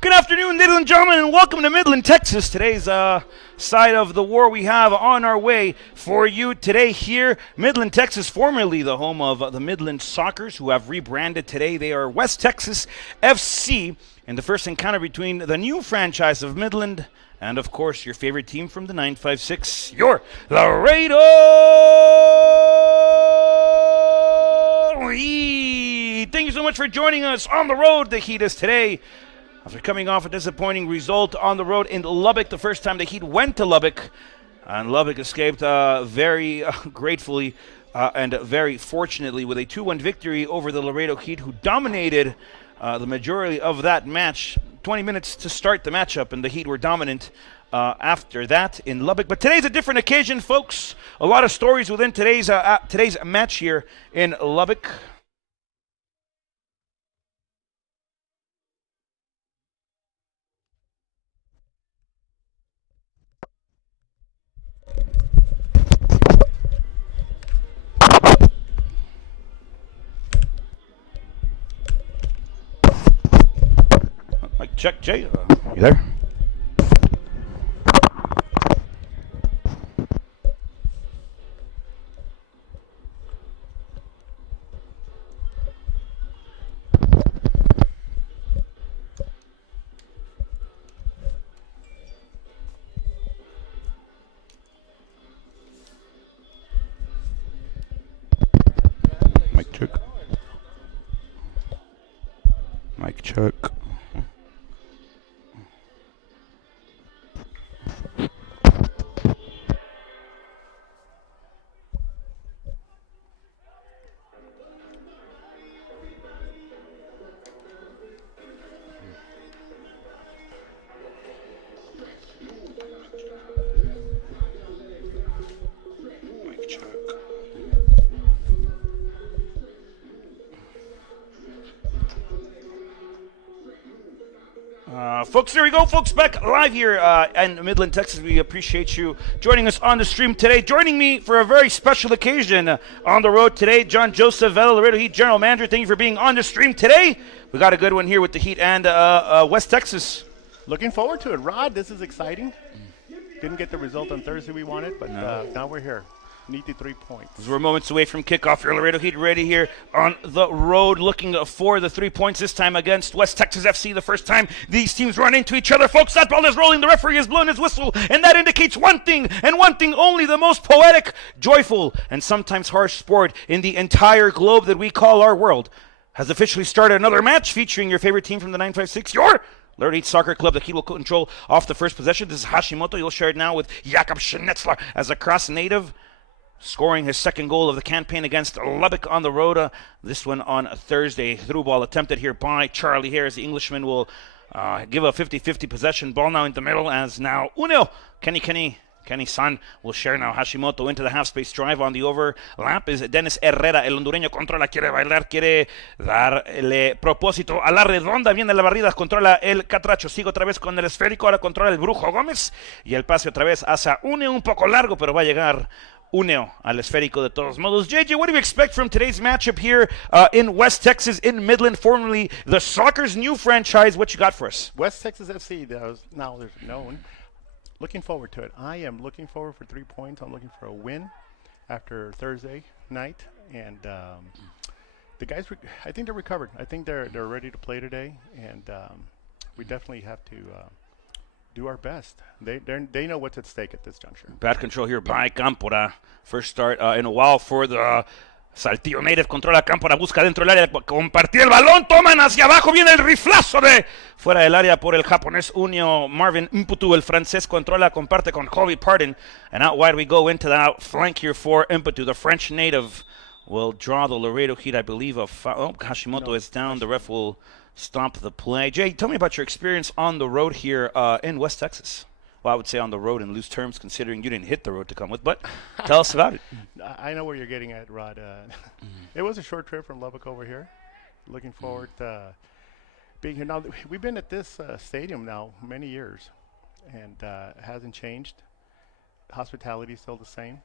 Good afternoon, ladies and gentlemen, and welcome to Midland, Texas. Today's side of the war we have on our way for you today here. Midland, Texas, formerly the home of the Midland Sockers, who have rebranded today. They are West Texas FC in the first encounter between the new franchise of Midland and, of course, your favorite team from the 956, your Laredo. Thank you so much for joining us on the road. The Heat is today. After coming off a disappointing result on the road in Lubbock, the first time the Heat went to Lubbock, and Lubbock escaped very gratefully and very fortunately with a 2-1 victory over the Laredo Heat, who dominated the majority of that match. 20 minutes to start the matchup, and the Heat were dominant after that in Lubbock. But today's a different occasion, folks. A lot of stories within today's match here in Lubbock. Mike, check, Jay. You there? Mike, check. Mike, check. Folks, there we go, folks, back live here in Midland, Texas. We appreciate you joining us on the stream today. Joining me for a very special occasion on the road today, John Joseph Vela, Laredo Heat General Manager. Thank you for being on the stream today. We got a good one here with the Heat and West Texas. Looking forward to it, Rod. This is exciting. Didn't get the result on Thursday we wanted, but now we're here. Need the 3 points. We're moments away from kickoff. Your Laredo Heat ready here on the road, looking for the 3 points this time against West Texas FC. The first time these teams run into each other. Folks, that ball is rolling. The referee has blown his whistle, and that indicates one thing, and one thing only: the most poetic, joyful, and sometimes harsh sport in the entire globe that we call our world has officially started. Another match featuring your favorite team from the 956, your Laredo Heat Soccer Club. The Heat will control off the first possession. This is Hashimoto. You'll share it now with Jakob Schnetzler as a cross native, scoring his second goal of the campaign against Lubbock on the road. This one on Thursday. Through ball attempted here by Charlie Harris. The Englishman will give a 50-50 possession. Ball now in the middle as now Uneo. Kenny-san will share now. Hashimoto into the half-space drive on the overlap. Is Dennis Herrera, el hondureño, controla, quiere bailar, quiere darle propósito a la redonda. Viene la barrida, controla el Catracho. Sigue otra vez con el esférico, ahora controla el Brujo Gómez. Y el pase otra vez hacia Uneo, un poco largo, pero va a llegar Uneo al esférico de todos modos. JJ, what do you expect from today's matchup here in West Texas, in Midland, formerly the Soccer's new franchise? What you got for us? West Texas FC, now there's known. Looking forward to it. I am looking forward for 3 points. I'm looking for a win after Thursday night. And the guys, I think they're recovered. I think they're ready to play today. And we definitely have to do our best. They know what's at stake at this juncture. Bad control here by Cámpora. First start in a while for the Saltillo native. Controla Cámpora, busca dentro del área, compartir el balón, toman hacia abajo, viene el riflazo de fuera del área por el japonés Unio. Marvin Imputu, el francés, controla, comparte con Kobe Pardon, and out wide we go into the flank here for Imputu. The French native will draw the Laredo Heat, I believe. Hashimoto is down. The ref will stop the play. Jay, tell me about your experience on the road here in West Texas. Well, I would say on the road in loose terms, considering you didn't hit the road to come with, but tell us about it. I know where you're getting at, Rod. It was a short trip from Lubbock over here. Looking forward to being here. Now, we've been at this stadium now many years, and it hasn't changed. Hospitality is still the same.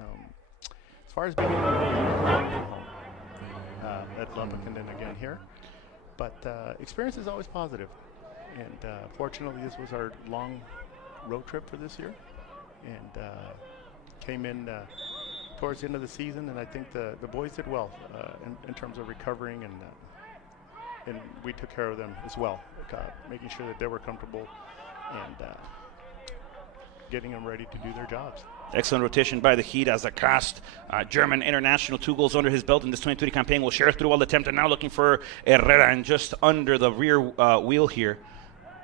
As far as being at Lubbock and then again here. But experience is always positive. And fortunately, this was our long road trip for this year, and came in towards the end of the season, and I think the boys did well in terms of recovering, and we took care of them as well, making sure that they were comfortable and getting them ready to do their jobs. Excellent rotation by the Heat as a cast. German international, 2 goals under his belt in this 2020 campaign. Will share through all the attempt and now looking for Herrera and just under the rear wheel here.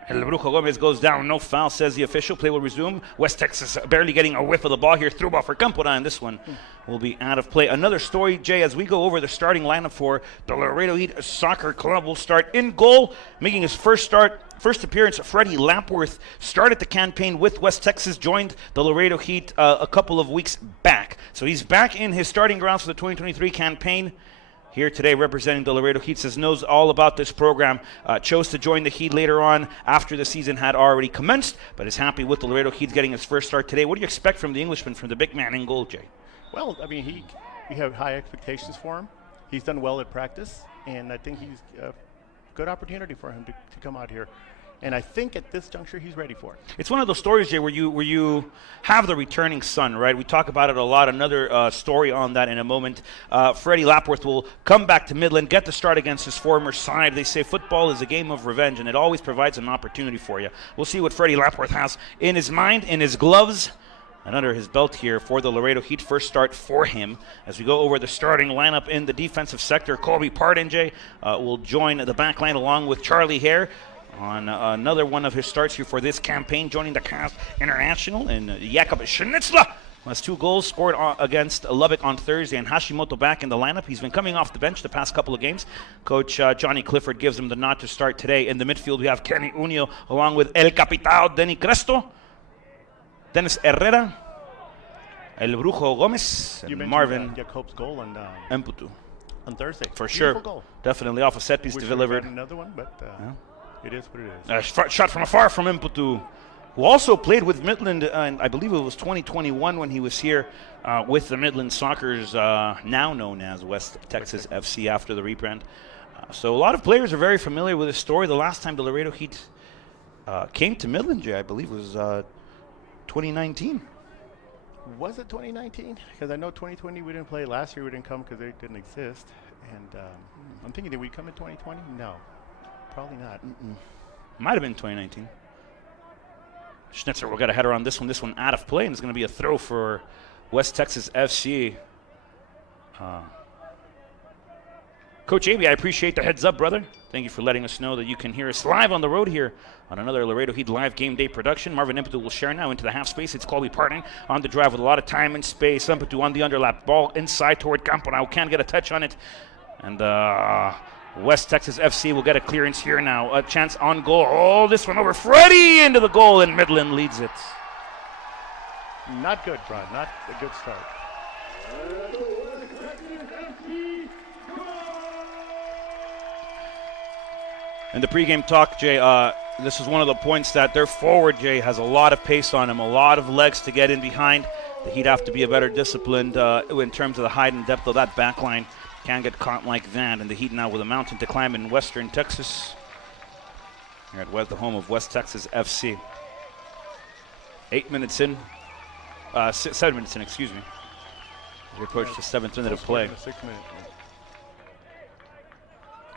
El Brujo Gomez goes down. No foul, says the official. Play will resume. West Texas barely getting a whiff of the ball here. Through ball for Campora, and this one will be out of play. Another story, Jay, as we go over the starting lineup for the Laredo Heat Soccer Club. Will start in goal, making his first appearance. Freddie Lapworth started the campaign with West Texas, joined the Laredo Heat a couple of weeks back. So he's back in his starting grounds for the 2023 campaign. Here today representing the Laredo Heat, says knows all about this program, chose to join the Heat later on after the season had already commenced, but is happy with the Laredo Heat getting his first start today. What do you expect from the Englishman, from the big man in goal, Jay? Well, I mean, we have high expectations for him. He's done well at practice, and I think he's a good opportunity for him to come out here. And I think at this juncture, he's ready for it. It's one of those stories, Jay, where you have the returning son, right? We talk about it a lot. Another story on that in a moment. Freddie Lapworth will come back to Midland, get the start against his former side. They say football is a game of revenge, and it always provides an opportunity for you. We'll see what Freddie Lapworth has in his mind, in his gloves, and under his belt here for the Laredo Heat. First start for him. As we go over the starting lineup in the defensive sector, Colby Pardon, Jay, will join the back line along with Charlie Hare on another one of his starts here for this campaign, joining the cast international, and Jakob Schnitzler has 2 goals scored against Lubbock on Thursday, and Hashimoto back in the lineup. He's been coming off the bench the past couple of games. Coach Johnny Clifford gives him the nod to start today. In the midfield, we have Kenny Unio along with El Capitao Denny Cresto, Dennis Herrera, El Brujo Gomez, and Marvin Jacob's goal on Emputu. On Thursday. For Beautiful sure. Goal. Definitely off a set piece Wish delivered. Another one, but Yeah. it is what it is. Shot from afar from Emputu, who also played with Midland, and I believe it was 2021 when he was here with the Midland Sockers, now known as West Texas FC after the rebrand. So a lot of players are very familiar with this story. The last time the Laredo Heat came to Midland, Jay, I believe was 2019. Was it 2019? Because I know 2020 we didn't play. Last year we didn't come because they didn't exist. And I'm thinking, did we come in 2020? No. Probably not. Might have been 2019. Schnitzer will get a header on this one. This one out of play, and it's going to be a throw for West Texas FC. Coach Avey, I appreciate the heads up, brother. Thank you for letting us know that you can hear us live on the road here on another Laredo Heat live game day production. Marvin Impetu will share now into the half space. It's Colby Pardon on the drive with a lot of time and space. Impetu on the underlap. Ball inside toward Campo now. Can't get a touch on it. And West Texas FC will get a clearance here now. A chance on goal. Oh, this one over Freddie into the goal, and Midland leads it. Not good, Brian. Not a good start. In the pregame talk, Jay, this is one of the points that their forward, Jay, has a lot of pace on him, a lot of legs to get in behind. The Heat have to be a better disciplined in terms of the height and depth of that back line. Can't get caught like that. And the Heat now with a mountain to climb in western Texas. Here at the home of West Texas FC. 7 minutes in, excuse me. We approach the 7th minute of play. 6 minutes.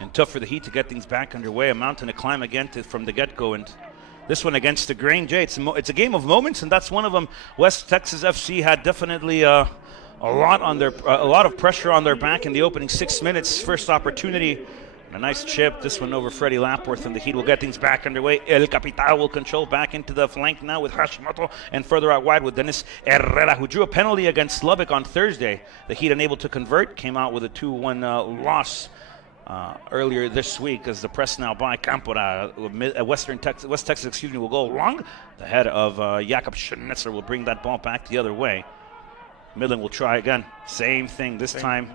And tough for the Heat to get things back underway. A mountain to climb again from the get-go. And this one against the grain, Jay, it's a game of moments, and that's one of them. West Texas FC had definitely a lot of pressure on their back in the opening 6 minutes. First opportunity, a nice chip. This one over Freddie Lapworth, and the Heat will get things back underway. El Capital will control back into the flank now with Hashimoto, and further out wide with Dennis Herrera, who drew a penalty against Lubbock on Thursday. The Heat unable to convert, came out with a 2-1 loss earlier this week as the press now by Campora. West Texas, will go along. The head of Jakob Schnitzer will bring that ball back the other way. Midland will try again. Same thing this time.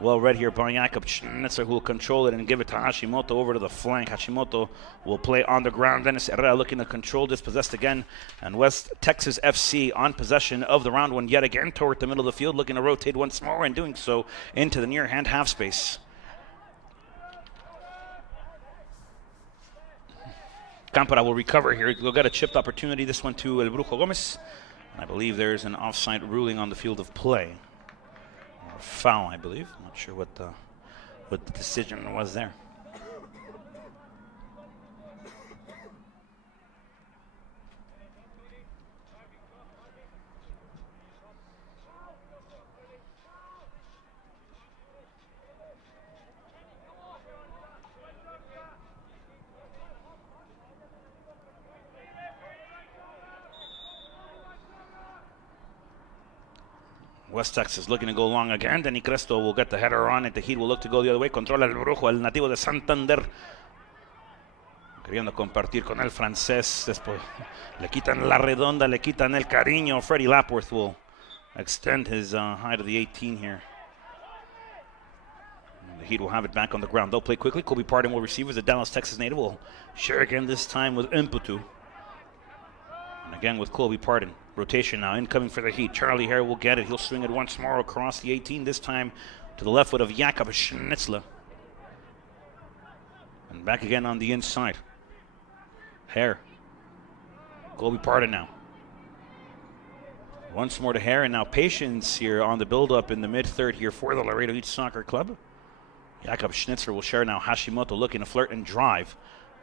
Well read here by Jakob Schnitzer, who will control it and give it to Hashimoto over to the flank. Hashimoto will play on the ground. Dennis Herrera looking to control, dispossessed again. And West Texas FC on possession of the round one yet again toward the middle of the field, looking to rotate once more and doing so into the near hand half space. Campara will recover here. He'll get a chipped opportunity. This one to El Brujo Gomez. And I believe there's an offside ruling on the field of play. Or foul, I believe. Not sure what the decision was there. West Texas looking to go long again. Denny Cresto will get the header on it. The Heat will look to go the other way. Controla el Brujo, el nativo de Santander. Queriendo compartir con el francés. Después le quitan la redonda, le quitan el cariño. Freddie Lapworth will extend his height of the 18 here. And the Heat will have it back on the ground. They'll play quickly. Kobe Pardon will receive as a Dallas, Texas native. Will share again, this time with Imputu. And again with Kobe Pardon. Rotation now, incoming for the Heat. Charlie Hare will get it. He'll swing it once more across the 18, this time to the left foot of Jakob Schnitzler. And back again on the inside. Hare. Kobe Pardon now. Once more to Hare, and now patience here on the build-up in the mid-third here for the Laredo Heat Soccer Club. Jakob Schnitzler will share now. Hashimoto looking to flirt and drive.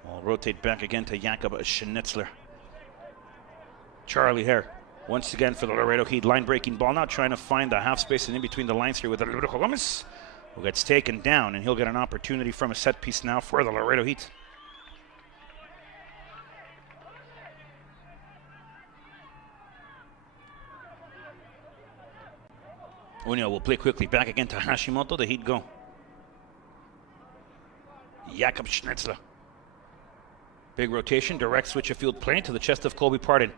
We'll rotate back again to Jakob Schnitzler. Charlie Hare. Once again for the Laredo Heat, line-breaking ball now, trying to find the half space and in between the lines here with El Brujo Gomez, who gets taken down, and he'll get an opportunity from a set piece now for the Laredo Heat. Unio will play quickly, back again to Hashimoto, the Heat go. Jakob Schnitzler. Big rotation, direct switch of field play to the chest of Kobe Pardon.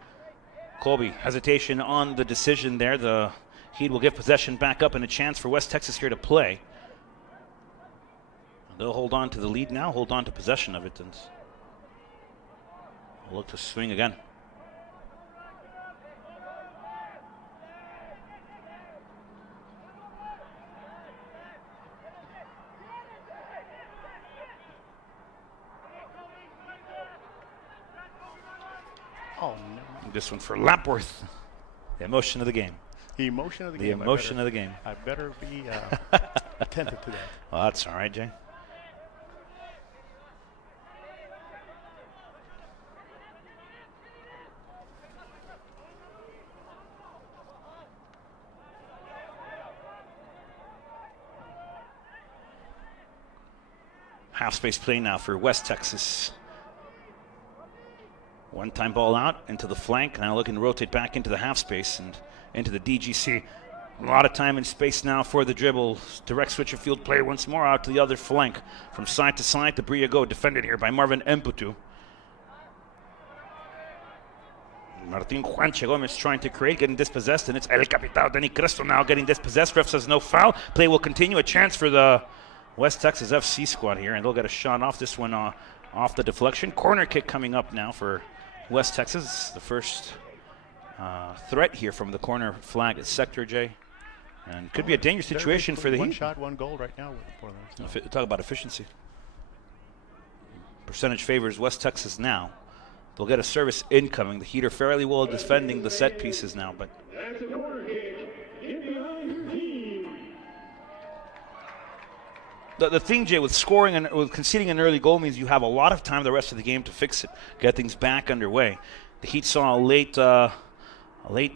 Colby, hesitation on the decision there. The Heat will give possession back up and a chance for West Texas here to play. They'll hold on to the lead now, hold on to possession of it, and look to swing again. Oh, no. This one for Lapworth. The emotion of the game. The emotion of the The game. emotion of the game. I better be attentive to that. Well, that's all right, Jay. Half space play now for West Texas. One-time ball out into the flank. Now looking to rotate back into the half space and into the DGC. A lot of time and space now for the dribble. Direct switch of field play once more out to the other flank. From side to side, the Briago defended here by Marvin Imputu. Martin Juanche Gomez trying to create, getting dispossessed, and it's El Capital Denny Cresto now getting dispossessed. Ref says no foul. Play will continue. A chance for the West Texas FC squad here, and they'll get a shot off this one off the deflection. Corner kick coming up now for West Texas. The first threat here from the corner flag at Sector J. And could be a dangerous situation for the Heat. One shot, one goal right now for them. So. Talk about efficiency. Percentage favors West Texas now. They'll get a service incoming. The Heat are fairly well defending the set pieces now, but the thing, Jay, with scoring and with conceding an early goal means you have a lot of time the rest of the game to fix it, get things back underway. The Heat saw a late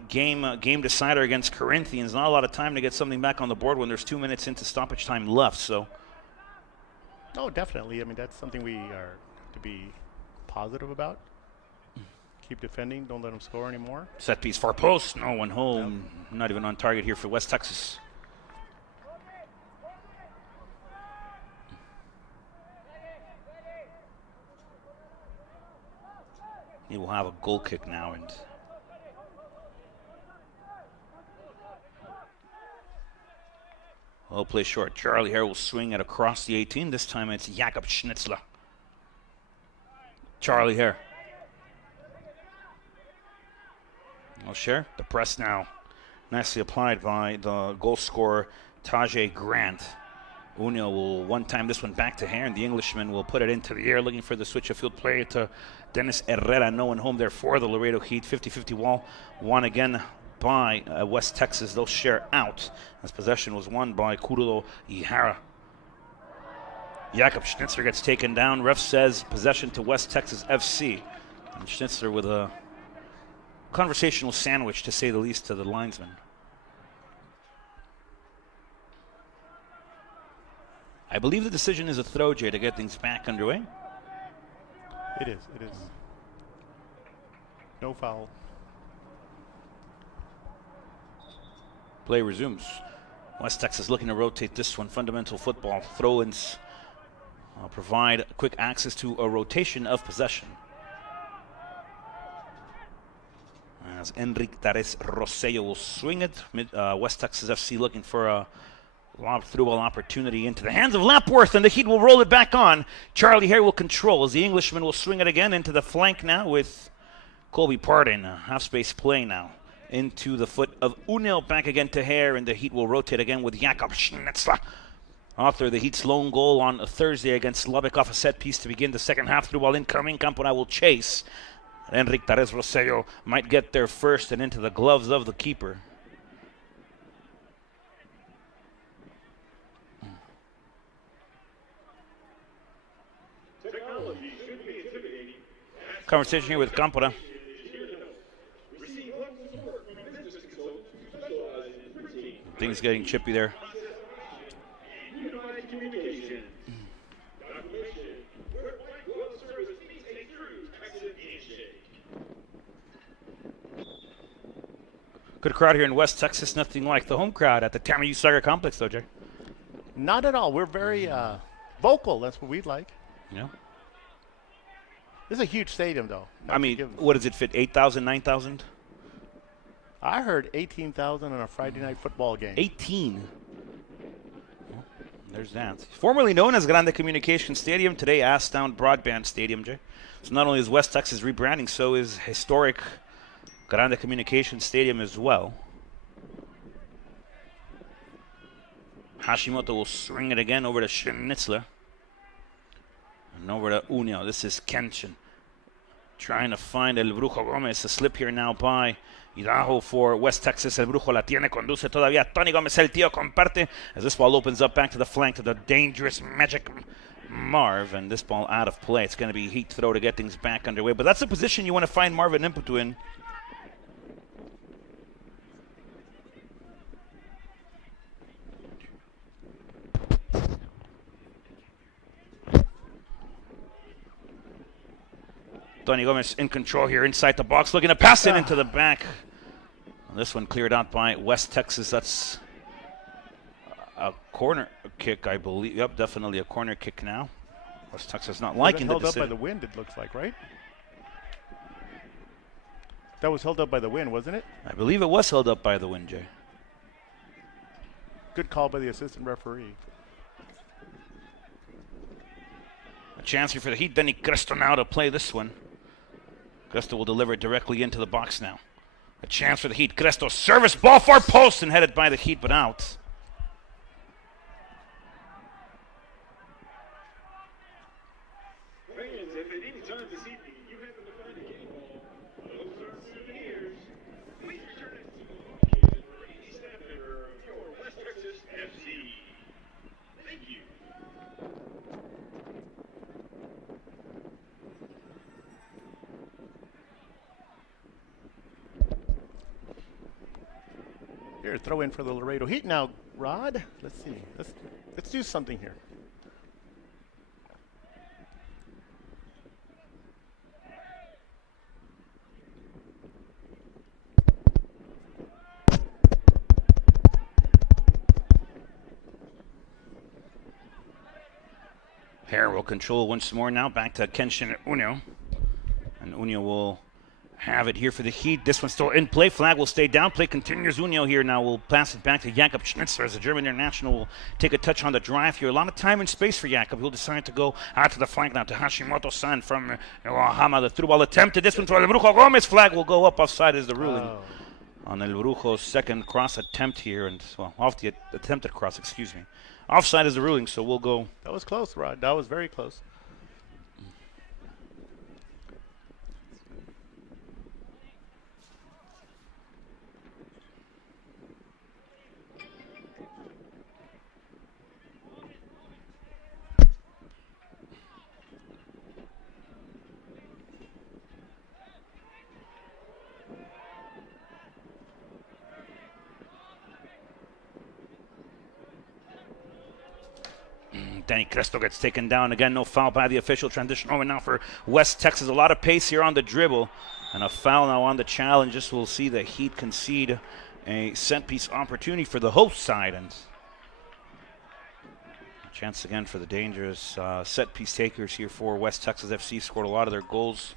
game decider against Corinthians. Not a lot of time to get something back on the board when there's 2 minutes into stoppage time left. So, oh, definitely. I mean, that's something we are to be positive about. Keep defending. Don't let them score anymore. Set piece far post. No one home. Yep. Not even on target here for West Texas. He will have a goal kick now, and well play short. Charlie Hare will swing it across the 18. This time it's Jakob Schnitzler. Charlie Hare. I'll share the press now. Nicely applied by the goal scorer Tajay Grant. Unio will one-time this one back to Hare, and the Englishman will put it into the air, looking for the switch of field play to Dennis Herrera. No one home there for the Laredo Heat. 50-50 wall won again by West Texas. They'll share out as possession was won by Kurdo Ihara. Jakob Schnitzler gets taken down. Ref says possession to West Texas FC. And Schnitzler with a conversational sandwich, to say the least, to the linesman. I believe the decision is a throw, Jay, to get things back underway. It is. No foul. Play resumes. West Texas looking to rotate this one. Fundamental football. Throw-ins provide quick access to a rotation of possession. As Enrique Tares Rosello will swing it. West Texas FC looking for a through ball opportunity into the hands of Lapworth, and the Heat will roll it back on. Charlie Hare will control as the Englishman will swing it again into the flank now with Colby Pardon. Half space play now into the foot of Unil, back again to Hare, and the Heat will rotate again with Jakob Schnitzler. Author the Heat's lone goal on a Thursday against Lubbock off a set piece to begin the second half. Through ball incoming. Campona will chase. Enrique Tares Rosello might get there first and into the gloves of the keeper. Conversation here with Campora. Things getting chippy there. Good crowd here in West Texas. Nothing like the home crowd at the Tamayu Soccer Complex, though, Jay. Not at all. We're very vocal. That's what we'd like. Yeah. This is a huge stadium, though. I mean, what does it fit? 8,000, 9,000? I heard 18,000 on a Friday night football game. 18. Well, there's that. Formerly known as Grande Communication Stadium, today Asstown Broadband Stadium, Jay. So not only is West Texas rebranding, so is historic Grande Communication Stadium as well. Hashimoto will swing it again over to Schnitzler. And over to Unio. This is Kenshin trying to find El Brujo Gomez. A slip here now by Idaho for West Texas. El Brujo la tiene, conduce todavía. Tony Gomez, el tío, comparte. As this ball opens up back to the flank to the dangerous Magic Marv. And this ball out of play. It's going to be Heat throw to get things back underway. But that's the position you want to find Marvin Imputu in. Tony Gomez in control here inside the box, looking to pass it into the back. This one cleared out by West Texas. That's a corner kick, I believe. Yep, definitely a corner kick now. West Texas not liking the decision. Held up by the wind, it looks like, right? That was held up by the wind, wasn't it? I believe it was held up by the wind, Jay. Good call by the assistant referee. A chance here for the Heat. Benny Cresto now to play this one. Cresto will deliver it directly into the box now. A chance for the Heat. Cresto service ball far post and headed by the Heat, but out. Fans, if at any time this evening you happen to find a game ball, those are souvenirs. Please return it to the location or any staff member of your West Texas FC. Thank you. Here, throw in for the Laredo Heat now, Rod. Let's see. Let's do something here. Hare will control once more now. Back to Kenshin Unio. And Unio will have it here for the Heat. This one's still in play. Flag will stay down. Play continues. Unio here now will pass it back to Jakob Schnitzler as the German international will take a touch on the drive here. A lot of time and space for Jakob. He'll decide to go out to the flank now to Hashimoto-san from Yokohama. The through ball attempted. This one to El Brujo Gomez. Flag will go up. Offside is the ruling. on El Brujo's second cross attempt here, and well, off the attempted cross, excuse me. Offside is the ruling, so we'll go. That was close, Rod. That was very close. Danny Cresto gets taken down. Again, no foul by the official. Transition over now for West Texas. A lot of pace here on the dribble. And a foul now on the challenge. Just we'll see the Heat concede a set-piece opportunity for the host side. And a chance again for the dangerous set-piece takers here for West Texas FC. Scored a lot of their goals.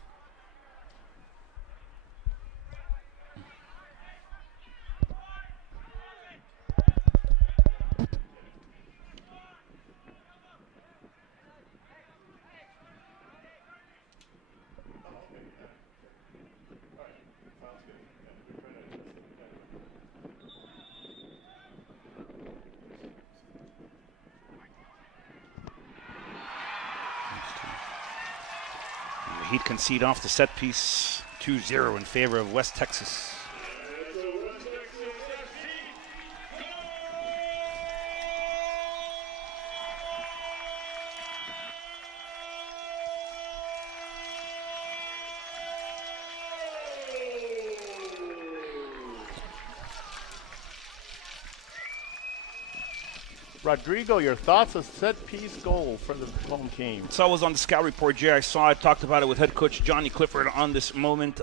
Heat concede off the set piece 2-0 in favor of West Texas. Rodrigo, your thoughts on set-piece goal for the home team? So I was on the scout report, Jay. I talked about it with head coach Johnny Clifford on this moment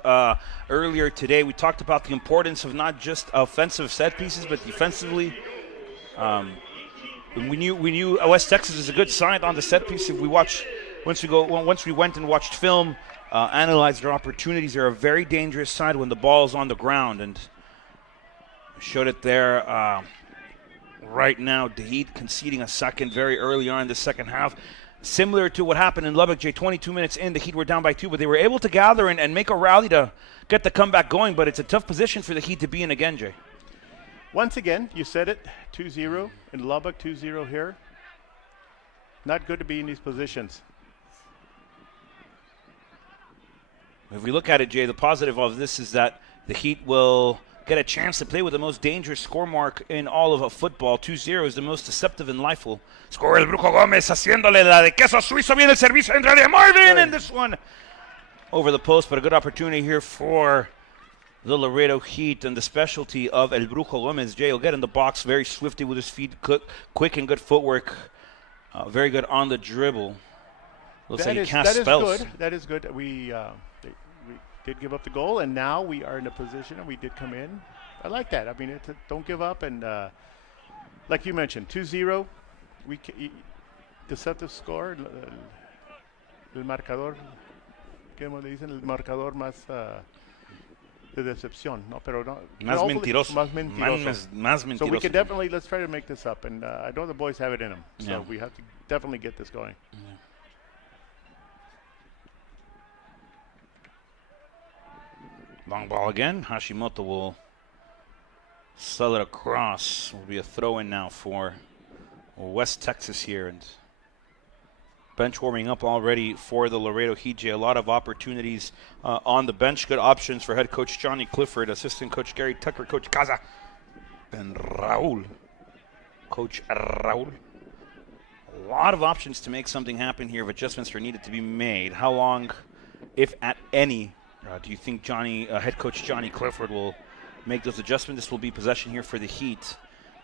earlier today. We talked about the importance of not just offensive set pieces, but defensively. We knew West Texas is a good side on the set piece. If we once we went and watched film, analyzed their opportunities, they're a very dangerous side when the ball is on the ground, and showed it there. Right now, the Heat conceding a second very early on in the second half. Similar to what happened in Lubbock, Jay, 22 minutes in, the Heat were down by 2, but they were able to gather and make a rally to get the comeback going, but it's a tough position for the Heat to be in again, Jay. Once again, you said it, 2-0 in Lubbock, 2-0 here. Not good to be in these positions. If we look at it, Jay, the positive of this is that the Heat will get a chance to play with the most dangerous score mark in all of football. 2-0 is the most deceptive and lifeful. Score el Brujo Gómez haciéndole la de queso suizo. Viene el servicio entre de Marvin, and this one over the post, but a good opportunity here for the Laredo Heat, and the specialty of El Brujo Gómez. Jay will get in the box very swiftly with his feet, quick and good footwork. Very good on the dribble. Looks like he casts spells. That is good. We did give up the goal, and now we are in a position, and we did come in. I like that. I mean, don't give up, and like you mentioned, 2-0. Deceptive score. El marcador, ¿cómo le dicen? El marcador más de decepción, no, pero no. Más mentiroso. Más mentiroso. Más mentiroso. So we can definitely, let's try to make this up, and I know the boys have it in them, so we have to definitely get this going. Yeah. Long ball again. Hashimoto will sell it across. Will be a throw-in now for West Texas here. And bench warming up already for the Laredo Heat. A lot of opportunities on the bench. Good options for head coach Johnny Clifford, assistant coach Gary Tucker, coach Casa, and Raul. Coach Raul. A lot of options to make something happen here if adjustments are needed to be made. How long, if at any, do you think head coach Johnny Clifford will make those adjustments? This will be possession here for the Heat.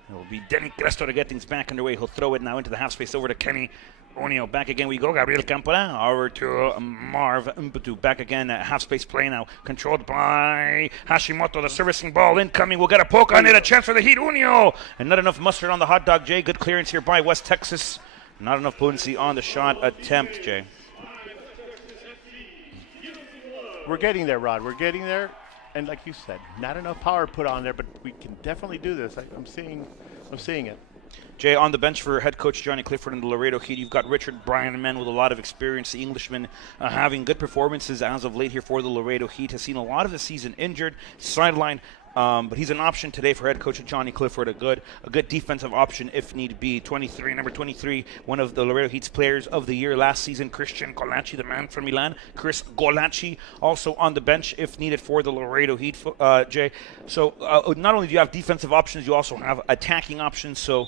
It will be Denny Cresto to get things back underway. He'll throw it now into the half space over to Kenny Onio. Back again we go. Gabriel Campana over to Marv Mputu. Back again at half space play now. Controlled by Hashimoto. The servicing ball incoming. We'll get a poke on it. A chance for the Heat. Unio. And not enough mustard on the hot dog, Jay. Good clearance here by West Texas. Not enough potency on the shot attempt, Jay. We're getting there, Rod. We're getting there. And like you said, not enough power put on there, but we can definitely do this. I'm seeing it. Jay, on the bench for head coach Johnny Clifford and the Laredo Heat, you've got Richard Bryan, a man with a lot of experience, the Englishman, having good performances as of late here for the Laredo Heat. Has seen a lot of the season injured, sidelined. But he's an option today for head coach Johnny Clifford, a good defensive option if need be. Number 23, one of the Laredo Heat's players of the year last season, Christian Golacci, the man from Milan. Chris Golacci also on the bench if needed for the Laredo Heat, Jay. So not only do you have defensive options, you also have attacking options. So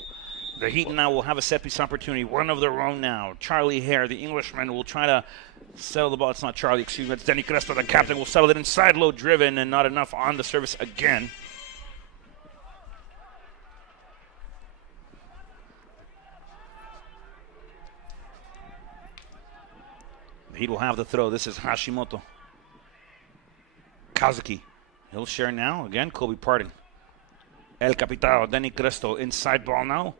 the Heat now will have a set-piece opportunity, one of their own now. Charlie Hare, the Englishman, will try to settle the ball. It's not Charlie, excuse me. It's Denny Cresto, the captain, will settle it inside low driven and not enough on the service again. The Heat will have the throw. This is Hashimoto. Kazuki. He'll share now. Again, Kobe Pardon. El Capitao, Denny Cresto, inside ball now.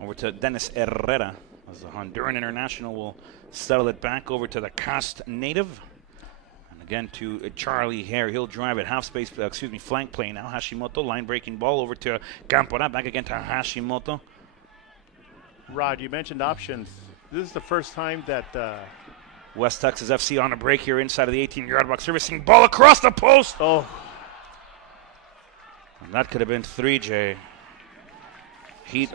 Over to Dennis Herrera, as the Honduran international will settle it back over to the Cast native. And again to Charlie Hare. He'll drive it half space, flank play now. Hashimoto, line breaking ball over to Campora. Back again to Hashimoto. Rod, you mentioned options. This is the first time that West Texas FC on a break here inside of the 18-yard box. Servicing ball across the post. Oh. And that could have been 3J. Heat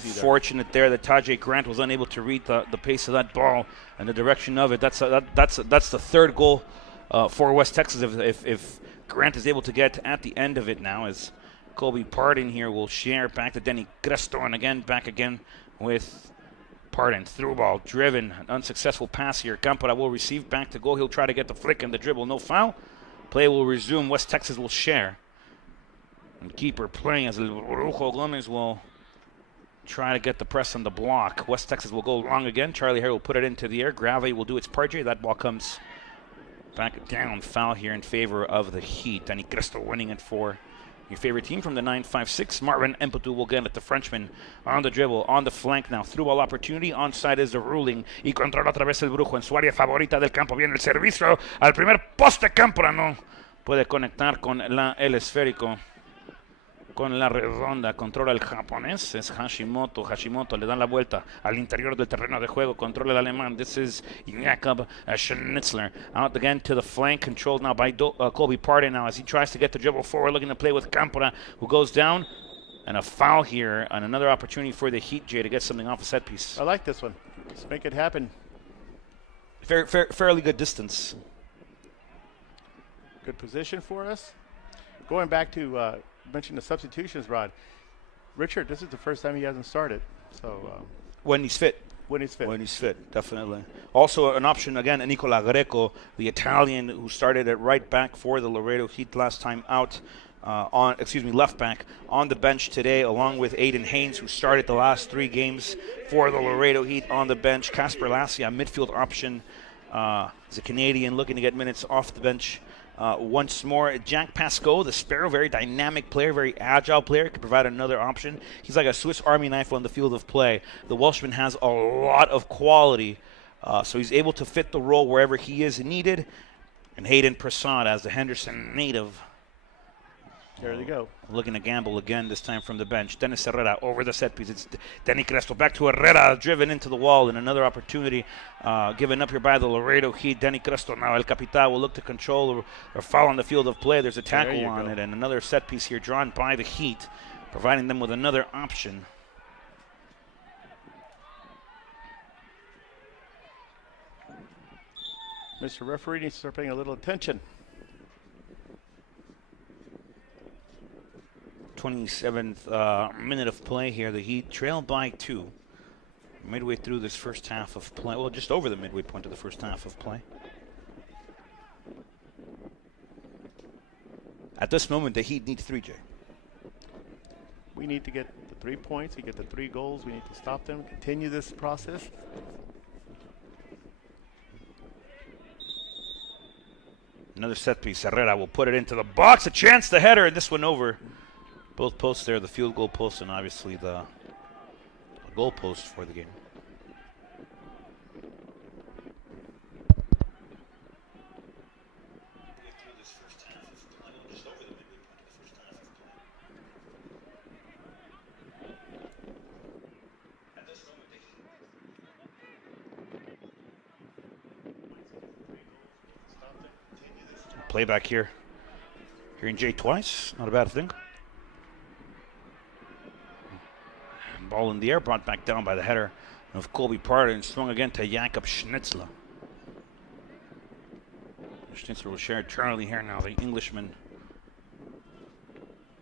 fortunate there that Tajay Grant was unable to read the pace of that ball and the direction of it. That's the third goal for West Texas if Grant is able to get at the end of it now, as Kobe Pardon here will share back to Denny Cresto, and again back again with Pardon. Through ball, driven, an unsuccessful pass here. Campora will receive back to goal. He'll try to get the flick and the dribble. No foul. Play will resume. West Texas will share. And keeper playing as Brujo Gomez will try to get the press on the block. West Texas will go long again. Charlie Hare will put it into the air. Gravity will do its part. That ball comes back down. Foul here in favor of the Heat. Danny Cresto winning it for your favorite team from the 9-5-6. Marvin Empetu will get it. The Frenchman on the dribble, on the flank now. Through ball opportunity. Onside is the ruling. Y controla otra vez el Brujo en su área favorita del campo. Viene el servicio al primer poste. Campora no puede conectar con el esférico. Con la redonda, controla el japonés, es Hashimoto. Hashimoto le dan la vuelta al interior del terreno de juego, controla el alemán. This is Jakob Schnitzler. Out again to the flank, controlled now by Kobe Pardon now as he tries to get the dribble forward, looking to play with Campora, who goes down. And a foul here, and another opportunity for the Heat, Jay, to get something off a set piece. I like this one. Let's make it happen. Fairly good distance. Good position for us. Going back to mention the substitutions, Rod. Richard, this is the first time he hasn't started. So when he's fit. When he's fit, definitely. Also an option again, Nicola Greco, the Italian who started at right back for the Laredo Heat last time out. Left back on the bench today, along with Aiden Haynes, who started the last 3 games for the Laredo Heat on the bench. Casper Lassie, a midfield option, is a Canadian looking to get minutes off the bench. Once more, Jack Pascoe, the Sparrow, very dynamic player, very agile player, could provide another option. He's like a Swiss Army knife on the field of play. The Welshman has a lot of quality, so he's able to fit the role wherever he is needed. And Hayden Prasad as the Henderson native. There they go. Looking to gamble again, this time from the bench. Dennis Herrera over the set piece. It's Denny Cresto back to Herrera, driven into the wall, and another opportunity given up here by the Laredo Heat. Denny Cresto now, El Capitan will look to control or foul on the field of play. There's a tackle on it, and another set piece here drawn by the Heat, providing them with another option. Mr. Referee needs to start paying a little attention. 27th minute of play here. The Heat trail by 2. Midway through this first half of play. Well, just over the midway point of the first half of play. At this moment, the Heat need 3J. We need to get the 3 points. We get the 3 goals. We need to stop them, continue this process. Another set piece. Herrera will put it into the box. A chance to header, and this one over. Both posts there, the field goal post and obviously the goal post for the game. Playback here. Hearing Jay twice, not a bad thing. Ball in the air, brought back down by the header of Colby Parton, and swung again to Jakob Schnitzler. Schnitzler will share Charlie here now, the Englishman.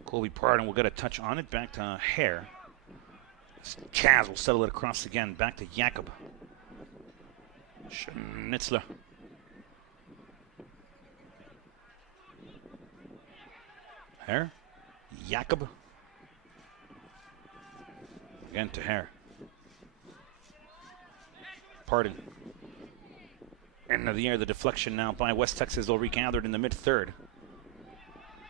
Colby Parton will get a touch on it, back to Hare. Chaz will settle it across again, back to Jakob Schnitzler. Hare, Jakob. Again to Hare. Parton. End of the air, the deflection now by West Texas. They'll regathered in the mid-third.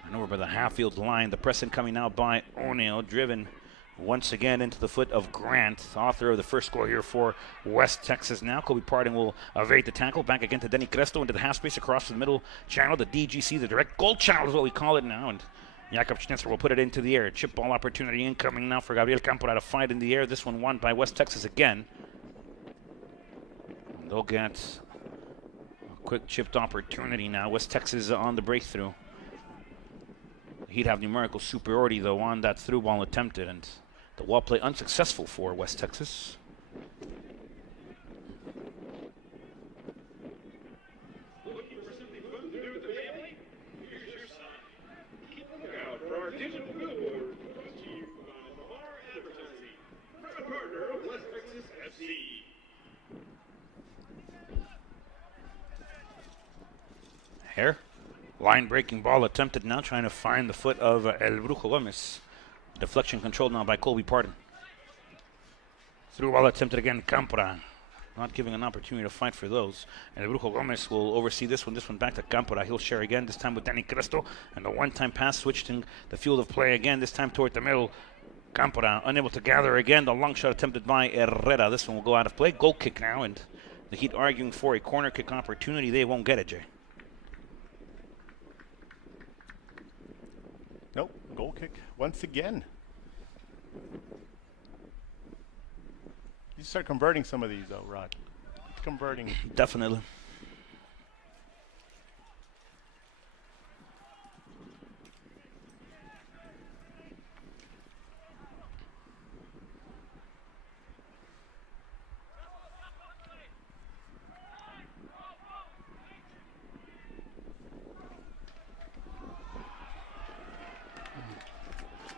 And over by the half-field line, the pressing coming now by O'Neill, driven once again into the foot of Grant, author of the first goal here for West Texas now. Colby Parton will evade the tackle, back again to Denny Cresto into the half space across the middle channel, the DGC, the direct goal channel is what we call it now, and Jakob Schnitzler will put it into the air. Chip ball opportunity incoming now for Gabriel Campora to fight in the air. This one won by West Texas again. And they'll get a quick chipped opportunity now. West Texas on the breakthrough. He'd have numerical superiority though on that through ball attempted, and the wall play unsuccessful for West Texas. Looking for something fun to do with the family? Here's your sign. Keep a lookout for our digital billboard brought to you by Lamar Advertising, proud partner of West Texas FC. Hare, line breaking ball attempted now, trying to find the foot of El Brujo Gomez. Deflection controlled now by Colby Parton. Through ball attempted again, Campora. Not giving an opportunity to fight for those. And El Brujo Gomez will oversee this one back to Campora. He'll share again, this time with Danny Cresto. And the one-time pass switched in the field of play again, this time toward the middle. Campora unable to gather again. The long shot attempted by Herrera. This one will go out of play. Goal kick now, and the Heat arguing for a corner kick opportunity. They won't get it, Jay. Nope, goal kick once again. You start converting some of these though, Rod. Converting. Definitely.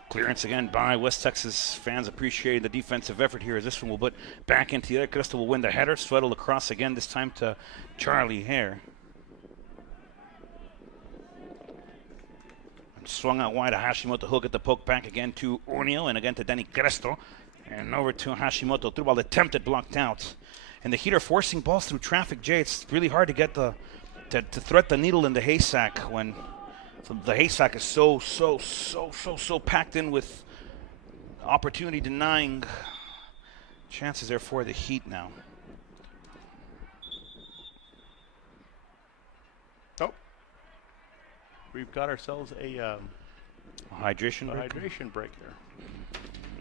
Clearance again by West Texas fans, appreciating the defensive effort here as this one will put back into the air. Crystal will win the header, sweatled across again, this time to Charlie Hare. And swung out wide to Hashimoto, he'll get the poke back again to O'Neill and again to Denny Cresto. And over to Hashimoto, through ball attempted, blocked out. And the Heat are forcing balls through traffic, Jay. It's really hard to get to thread the needle in the haystack when the haystack is so packed in with opportunity denying chances there for the Heat now. Oh, we've got ourselves a hydration break. Hydration break here.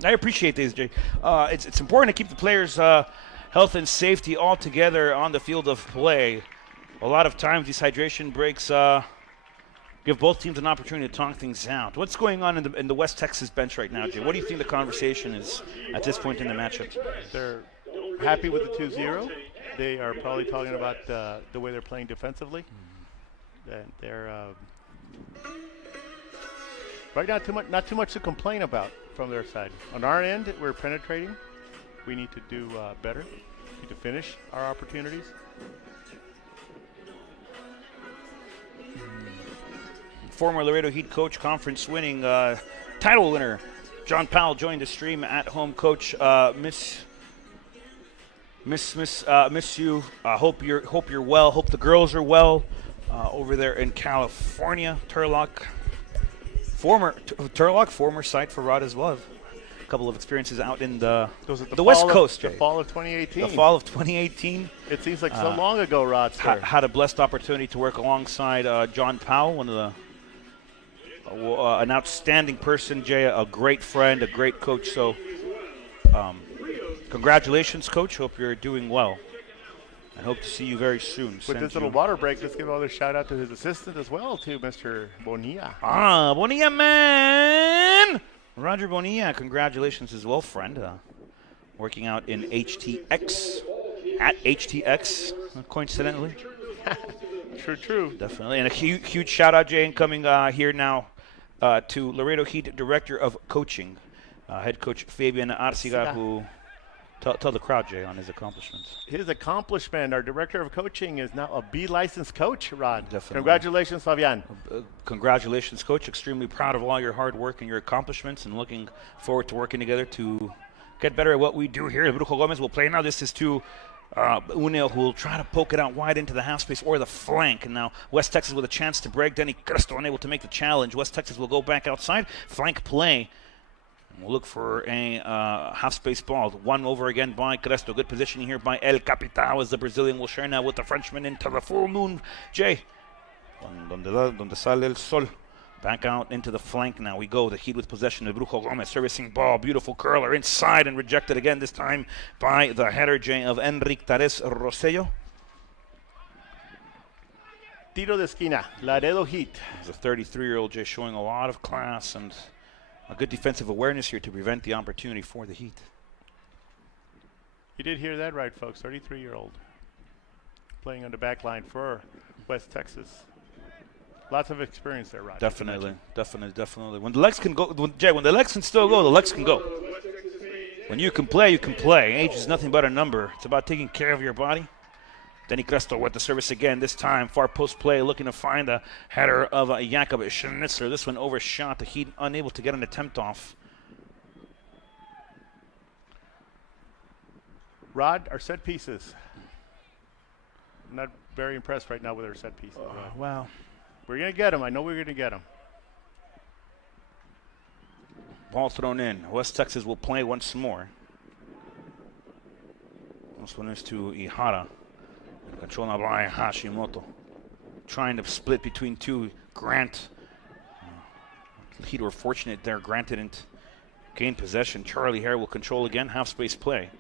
I appreciate these, Jay. It's important to keep the players' health and safety all together on the field of play. A lot of times these hydration breaks give both teams an opportunity to talk things out. What's going on in the West Texas bench right now, Jay? What do you think the conversation is at this point in the matchup? They're happy with the 2-0. They are probably talking about the way they're playing defensively. And they're right now not too much to complain about from their side. On our end, we're penetrating. We need to do better. We need to finish our opportunities. Former Laredo Heat coach, conference winning title winner John Powell joined the stream. At home coach, miss you. Hope you're well. Hope the girls are well over there in California. Turlock, former site for Rod as well. A couple of experiences out in the West Coast. The fall of 2018. The fall of 2018. It seems like so long ago, Rod. Had a blessed opportunity to work alongside John Powell, one of the an outstanding person, Jay, a great friend, a great coach. So congratulations, Coach. Hope you're doing well I hope to see you very soon. With Send this little you- water break, let's give another shout out to his assistant as well, to Mr. Bonilla. Bonilla, man! Roger Bonilla, congratulations as well, friend. Working out in HTX, at HTX, coincidentally. True. Definitely. And a huge shout out, Jay, and coming here now to Laredo Heat Director of Coaching, Head Coach Fabian Arciga, who tell the crowd, Jay, on his accomplishments. His accomplishment, our Director of Coaching, is now a B licensed coach, Rod. Definitely. Congratulations, Fabian. Congratulations, Coach. Extremely proud of all your hard work and your accomplishments, and looking forward to working together to get better at what we do here. Brujo Gomez will play now. This is to Uneo, who will try to poke it out wide into the half space or the flank. And now West Texas with a chance to break. Denny Cristo unable to make the challenge. West Texas will go back outside. Flank play. And we'll look for a half space ball. One over again by Cristo. Good positioning here by El Capitao as the Brazilian will share now with the Frenchman into the full moon. Jay, donde sale el sol. Back out into the flank now we go. The Heat with possession of Brujo Gomez. Servicing ball. Beautiful curler inside and rejected again, this time by the header, Jay, of Enrique Tares Rosello. Tiro de esquina, Laredo Heat. He's a 33-year-old, Jay, showing a lot of class and a good defensive awareness here to prevent the opportunity for the Heat. You did hear that right, folks. 33-year-old. Playing on the back line for West Texas. Lots of experience there, Rod. Definitely. When the legs can go, when the legs can still go, the legs can go. When you can play, you can play. Age is nothing but a number. It's about taking care of your body. Denny Cristo with the service again, this time far post play, looking to find the header of Jakob Schnitzler. This one overshot. The Heat unable to get an attempt off. Rod, our set pieces. I'm not very impressed right now with our set pieces. Wow. We're going to get them. I know we're going to get them. Ball thrown in. West Texas will play once more. This one is to Ihara. Control now by Hashimoto. Trying to split between two. Grant. Heat were fortunate there. Grant didn't gain possession. Charlie Hare will control again. Half space play.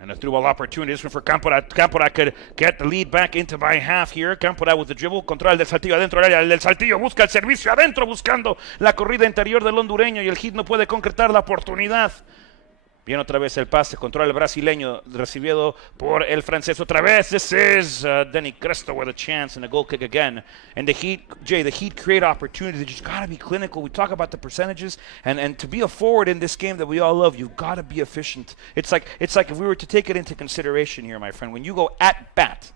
And a through ball opportunity. This one for Campora. Campora could get the lead back into by half here. Campora with the dribble. Contra el del Saltillo adentro del área. El del Saltillo busca el servicio adentro buscando la corrida interior del hondureño y el Heat no puede concretar la oportunidad. Bien otra vez el pase contra el brasileño recibido por el francés otra vez. This is Denny Cristo with a chance and a goal kick again. And the Heat, Jay, the Heat create opportunities. You just got to be clinical. We talk about the percentages, and to be a forward in this game that we all love, you've got to be efficient. It's like if we were to take it into consideration here, my friend, when you go at bat,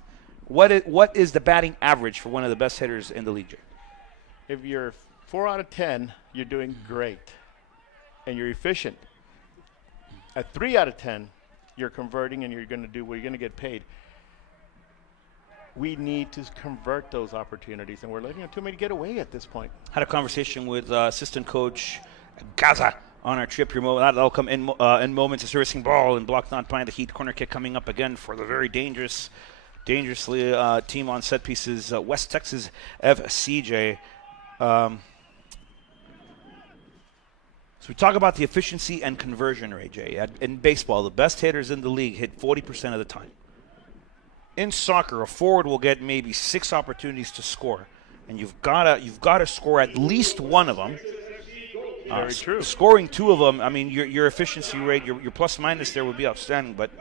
what is the batting average for one of the best hitters in the league, Jay? If you're 4 out of 10, you're doing great, and you're efficient. At 3 out of 10, you're converting and you're going to do what you're going to get paid. We need to convert those opportunities, and we're letting too many get away at this point. Had a conversation with assistant coach Gaza on our trip here. That'll come in moments. A servicing ball and blocked not by the Heat. Corner kick coming up again for the very dangerously team on set pieces, West Texas FCJ. So we talk about the efficiency and conversion rate, Jay. In baseball, the best hitters in the league hit 40% of the time. In soccer, a forward will get maybe 6 opportunities to score, and you've got to score at least one of them. Very true. Scoring 2 of them, I mean, your efficiency rate, your plus minus there would be outstanding, but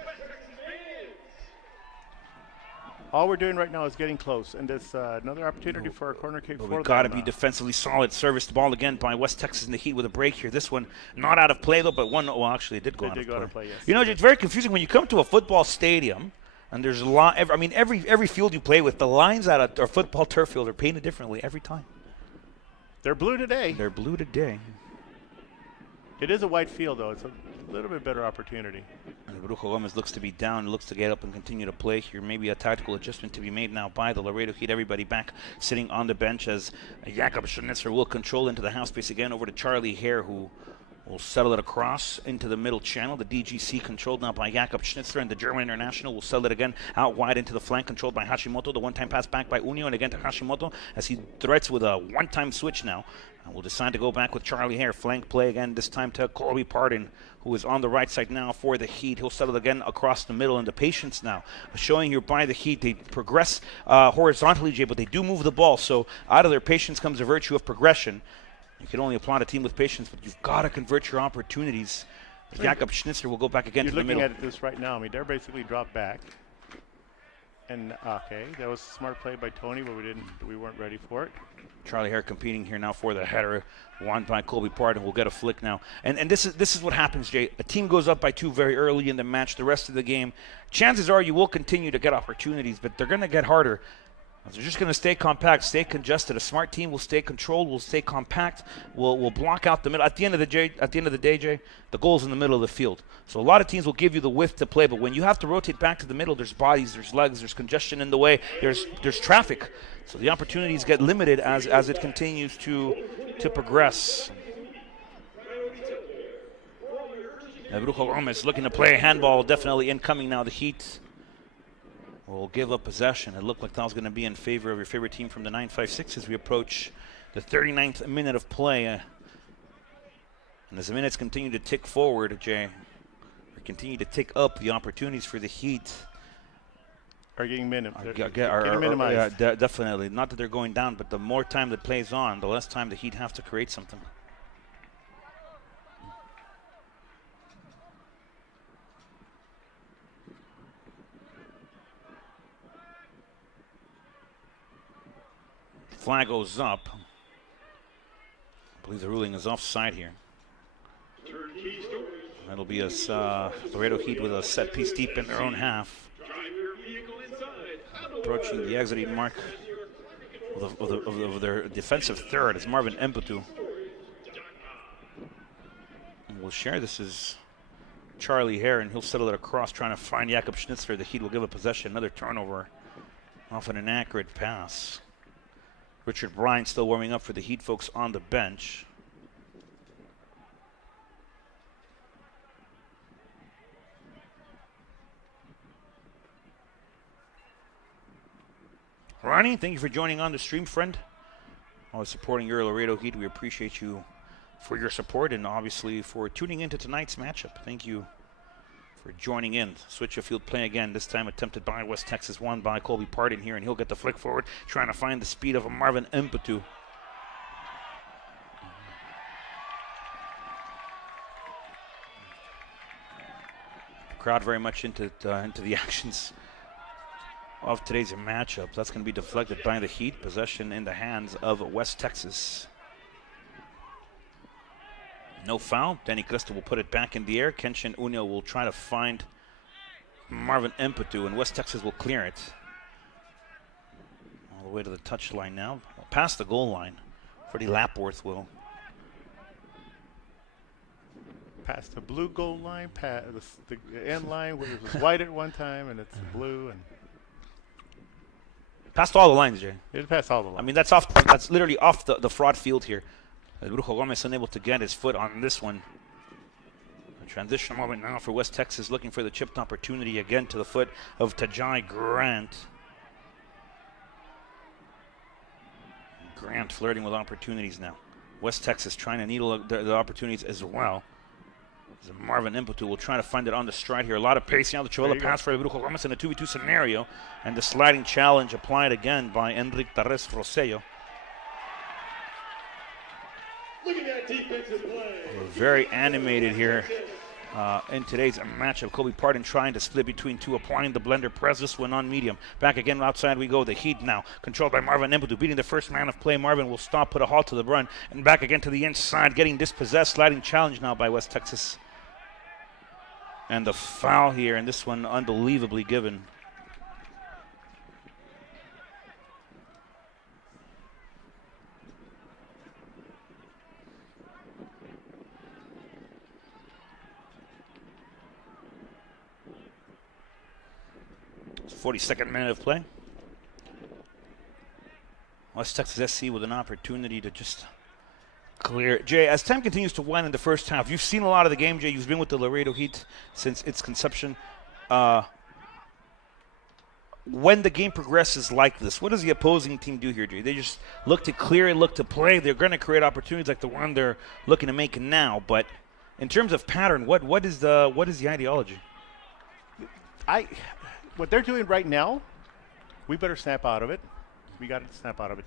all we're doing right now is getting close, and it's another opportunity for a corner kick. But we've got to be defensively solid. Serviced ball again by West Texas in the Heat with a break here. This one not out of play though, but one. Well, actually, it did go out of play. Yes. You know, it's very confusing when you come to a football stadium, and there's a lot. I mean, every field you play with, the lines at a football turf field are painted differently every time. They're blue today. They're blue today. It is a white field though. It's a little bit better opportunity. And Brujo Gomez looks to be down, looks to get up and continue to play here. Maybe a tactical adjustment to be made now by the Laredo Heat. Everybody back sitting on the bench as Jakob Schnitzler will control into the half space again over to Charlie Hare, who will settle it across into the middle channel. The DGC controlled now by Jakob Schnitzler, and the German international will settle it again out wide into the flank, controlled by Hashimoto. The one-time pass back by Unio, and again to Hashimoto as he threats with a one-time switch now. And we'll decide to go back with Charlie Hare. Flank play again, this time to Colby Pardon, who is on the right side now for the Heat. He'll settle again across the middle, and the patience now showing here by the Heat. They progress horizontally, Jay, but they do move the ball. So out of their patience comes a virtue of progression. You can only applaud a team with patience, but you've got to convert your opportunities. Jakob Schnitzer will go back again to the middle. You're looking at this right now. I mean, they're basically dropped back. And, okay, that was a smart play by Tony, but we weren't ready for it. Charlie Hare competing here now for the header, won by Colby Pardon. We'll get a flick now. And this is what happens, Jay. A team goes up by 2 very early in the match. The rest of the game, chances are you will continue to get opportunities, but they're going to get harder. They're just going to stay compact, stay congested. A smart team will stay controlled, will stay compact, will block out the middle. At the end of the day, Jay, the goal's in the middle of the field. So a lot of teams will give you the width to play, but when you have to rotate back to the middle, there's bodies, there's legs, there's congestion in the way, there's traffic. So the opportunities get limited as it continues to progress. Brujo Gomez looking to play a handball, definitely incoming now. The Heat will give up possession. It looked like that was going to be in favor of your favorite team from the 956 as we approach the 39th minute of play. And as the minutes continue to tick forward, Jay, or continue to tick up, the opportunities for the Heat are getting minimized. Yeah, definitely. Not that they're going down, but the more time that plays on, the less time the Heat have to create something. Flag goes up. I believe the ruling is offside here. That'll be a Laredo Heat with a set piece deep in their own half. Approaching the exiting mark of their defensive third is Marvin Empetu. And we'll share this is Charlie Hare, and he'll settle it across, trying to find Jakob Schnitzer. The Heat will give a possession, another turnover off an inaccurate pass. Richard Bryant still warming up for the Heat folks on the bench. Ronnie, thank you for joining on the stream, friend. Always supporting your Laredo Heat. We appreciate you for your support and obviously for tuning into tonight's matchup. Thank you for joining in. Switch of field play again, this time attempted by West Texas, won by Colby Pardon here, and he'll get the flick forward, trying to find the speed of a Marvin Empetu. Crowd very much into the actions of today's matchup. That's going to be deflected by the Heat. Possession in the hands of West Texas. No foul. Danny Cresta will put it back in the air. Kenshin Unyo will try to find Marvin Empetu, and West Texas will clear it. All the way to the touchline now. Past the goal line. Freddie Lapworth will. Past the blue goal line, past the end line, where it was white at one time, and it's blue. And past all the lines, Jay. It passed all the lines. I mean, that's literally off the fraud field here. Brujo Gomez unable to get his foot on this one. A transition moment now for West Texas, looking for the chipped opportunity again to the foot of Tajai Grant. Grant flirting with opportunities now. West Texas trying to needle the opportunities as well. As Marvin Empetu will try to find it on the stride here. A lot of pace now. The Chavela pass for Brujo Gomez in a 2v2 scenario. And the sliding challenge applied again by Enrique Tarres Rosello. We're very animated here in today's matchup. Colby Pardon trying to split between two, applying the blender press. This one on medium. Back again outside we go. The Heat now controlled by Marvin Empetu, beating the first man of play. Marvin will stop, put a halt to the run, and back again to the inside, getting dispossessed. Sliding challenge now by West Texas. And the foul here, and this one unbelievably given. It's 42nd minute of play. West Texas SC with an opportunity to just clear. Jay, as time continues to wind in the first half, you've seen a lot of the game, Jay. You've been with the Laredo Heat since its conception. when the game progresses like this, what does the opposing team do here, Jay? They just look to clear and look to play. They're going to create opportunities like the one they're looking to make now. But in terms of pattern, what is the ideology? What they're doing right now, we better snap out of it. We got to snap out of it.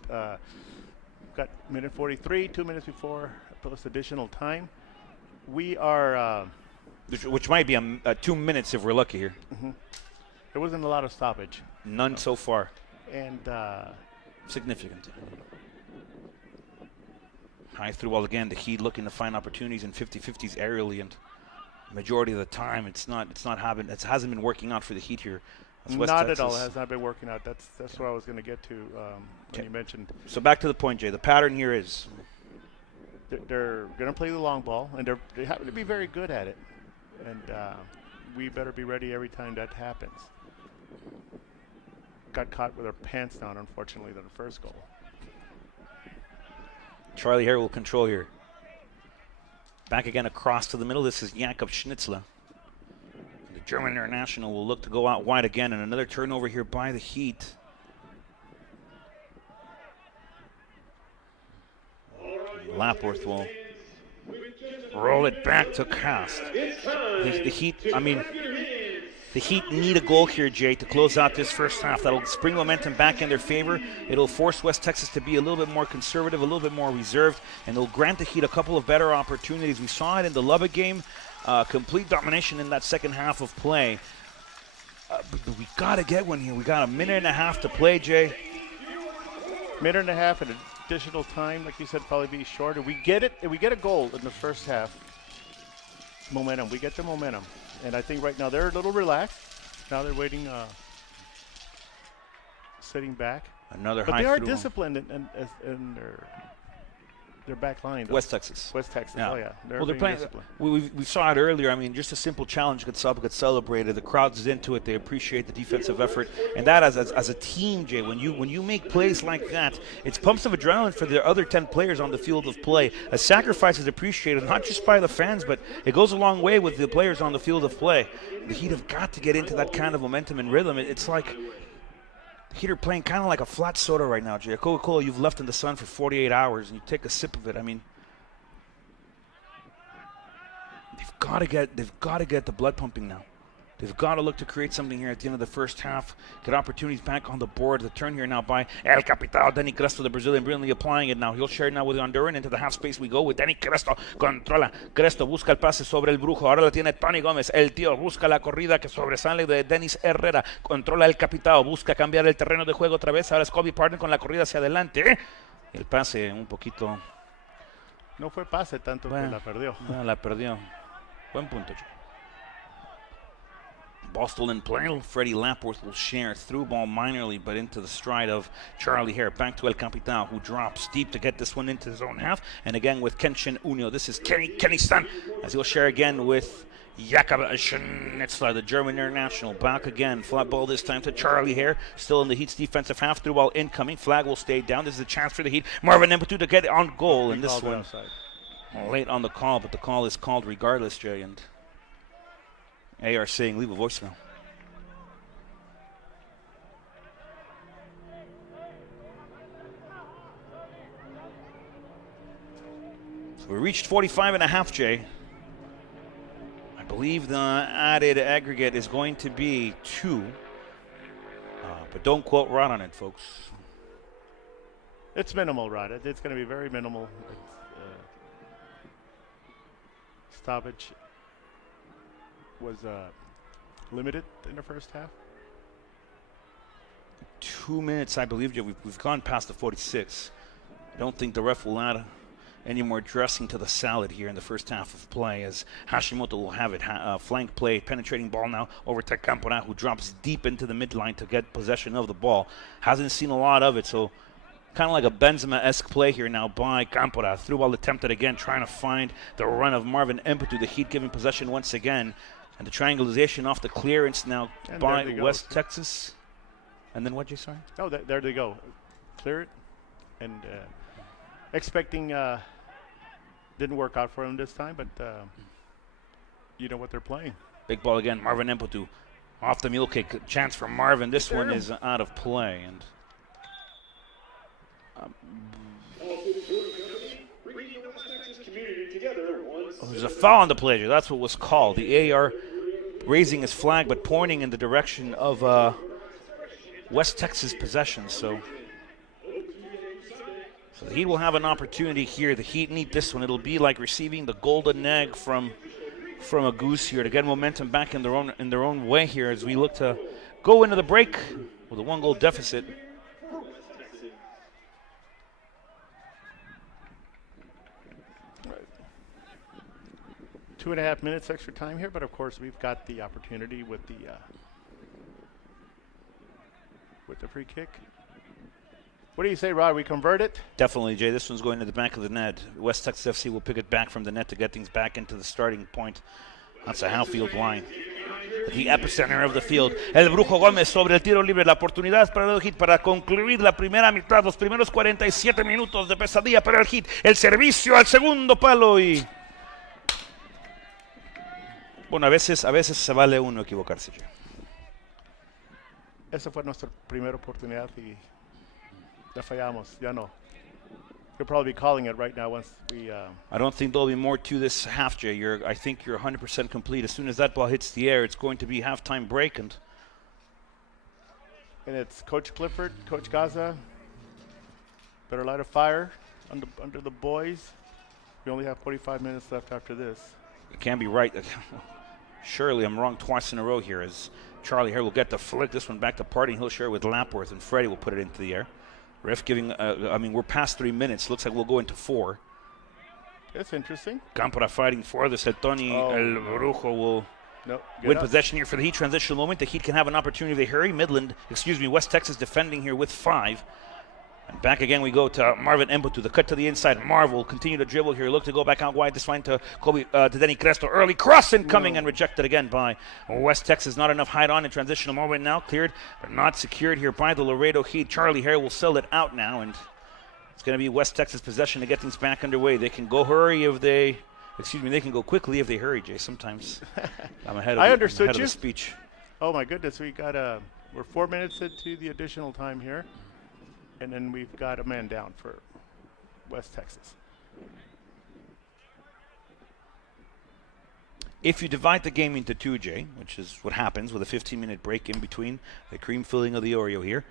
Got minute 43, 2 minutes before plus additional time. We are. Which might be 2 minutes if we're lucky here. There wasn't a lot of stoppage. None so far. And significant. High through ball again. The Heat looking to find opportunities in 50-50s aerially, and majority of the time it hasn't been working out for the Heat here. Not at all. It has not been working out. That's what I was going to get to when you mentioned. So back to the point, Jay. The pattern here is they're going to play the long ball, and they happen to be very good at it. And we better be ready every time that happens. Got caught with our pants down, unfortunately, than the first goal. Charlie Hare will control here. Back again across to the middle. This is Jakob Schnitzler. The German international will look to go out wide again, and another turnover here by the Heat. Lapworth will roll it back to Cast. The Heat, the Heat need a goal here, Jay, to close out this first half. That'll spring momentum back in their favor. It'll force West Texas to be a little bit more conservative, a little bit more reserved, and it'll grant the Heat a couple of better opportunities. We saw it in the Lubbock game, complete domination in that second half of play. But we got to get one here. We got a minute and a half to play, Jay. Minute and a half and additional time, like you said, probably be short. If we get a goal in the first half, momentum. We get the momentum. And I think right now they're a little relaxed. Now they're waiting, sitting back. Another but high they are through disciplined in their back line. West Texas. West Texas, yeah. oh yeah. They're playing. We saw it earlier. Just a simple challenge gets celebrated. The crowd's into it. They appreciate the defensive effort. And that as a team, Jay, when you make plays like that, it's pumps of adrenaline for the other 10 players on the field of play. A sacrifice is appreciated, not just by the fans, but it goes a long way with the players on the field of play. The Heat have got to get into that kind of momentum and rhythm. It's like Heat are playing kind of like a flat soda right now, Jay. Coca-Cola you've left in the sun for 48 hours, and you take a sip of it. They've got to get the blood pumping now. They've got to look to create something here at the end of the first half. Get opportunities back on the board. The turn here now by El Capital, Denny Cresto, the Brazilian, brilliantly applying it now. He'll share now with Honduran. Into the half space we go with Denny Cresto. Controla. Cresto busca el pase sobre el Brujo. Ahora la tiene Tony Gómez. El tío busca la corrida que sobresale de Denis Herrera. Controla El Capital. Busca cambiar el terreno de juego otra vez. Ahora es Kobe Parton con la corrida hacia adelante. El pase un poquito. No fue pase tanto que la perdió. La perdió. Buen punto, Jay. Ball still in play. Freddie Lapworth will share through ball minorly, but into the stride of Charlie Hare. Back to El Capital, who drops deep to get this one into his own half. And again with Kenshin Unio. This is Kenny Stan, as he'll share again with Jakob Schnitzler, the German international. Back again. Flat ball this time to Charlie Hare. Still in the Heat's defensive half. Through ball incoming. Flag will stay down. This is a chance for the Heat. Marvin Empetu to get on goal in this one. Late on the call, but the call is called regardless, Jay. And AR saying leave a voicemail. So we reached 45 and a half, Jay. I believe the added aggregate is going to be 2. But don't quote Rod on it, folks. It's minimal, Rod. It's going to be very minimal. Stoppage was limited in the first half. 2 minutes, I believe, Jay. We've gone past the 46. I don't think the ref will add any more dressing to the salad here in the first half of play, as Hashimoto will have it. Flank play, penetrating ball now over to Campora, who drops deep into the midline to get possession of the ball. Hasn't seen a lot of it, so kind of like a Benzema-esque play here now by Campora. Through ball attempted again, trying to find the run of Marvin Empetu. The Heat giving possession once again. And the triangulation off the clearance now and by West Texas. And then what, Jay? Sorry? Oh, there they go. Clear it. And expecting didn't work out for them this time, but you know what they're playing. Big ball again. Marvin Empetu Off the mule kick, chance for Marvin. This one is out of play. And there's a foul on the play. That's what was called. The AR raising his flag but pointing in the direction of West Texas possession. So the Heat will have an opportunity here. The Heat need this one. It'll be like receiving the golden egg from a goose here to get momentum back in their own way here as we look to go into the break with a 1-goal deficit. Right. 2.5 minutes extra time here, but of course we've got the opportunity with the free kick. What do you say, Rod? We convert it? Definitely, Jay. This one's going to the back of the net. West Texas FC will pick it back from the net to get things back into the starting point. That's a half-field line. The epicenter of the field. El Brujo Gómez sobre el tiro libre. La oportunidad para el Heat para concluir la primera mitad. Los primeros 47 minutos de pesadilla para el Heat. El servicio al segundo palo y... Bueno, a veces se vale uno equivocarse, Jay. Esa fue nuestra primera oportunidad y la fallamos. Ya no. You'll probably be calling it right now once we... I don't think there'll be more to this half, Jay. I think you're 100% complete. As soon as that ball hits the air, it's going to be halftime break. And it's Coach Clifford, Coach Gaza. Better light a fire under the boys. We only have 45 minutes left after this. It can't be right. Surely I'm wrong twice in a row here as Charlie here will get the flick. This one back to Party. He'll share it with Lapworth, and Freddie will put it into the air. Ref giving, we're past 3 minutes. Looks like we'll go into 4. That's interesting. Campora fighting for this. El Brujo will win possession here for the Heat. Transitional moment. The Heat can have an opportunity if they hurry. West Texas defending here with 5. And back again we go to Marvin Embutu. The cut to the inside. Marv will continue to dribble here. Look to go back out wide. This line to Denny Cresto. Early cross incoming and rejected again by West Texas. Not enough height on in transitional moment now. Cleared but not secured here by the Laredo Heat. Charlie Hare will sell it out now. And it's going to be West Texas possession to get things back underway. They can go they can go quickly if they hurry, Jay. Sometimes I'm ahead of the speech. Oh my goodness. We're 4 minutes into the additional time here. And then we've got a man down for West Texas. If you divide the game into 2, Jay, which is what happens with a 15-minute break in between the cream filling of the Oreo here,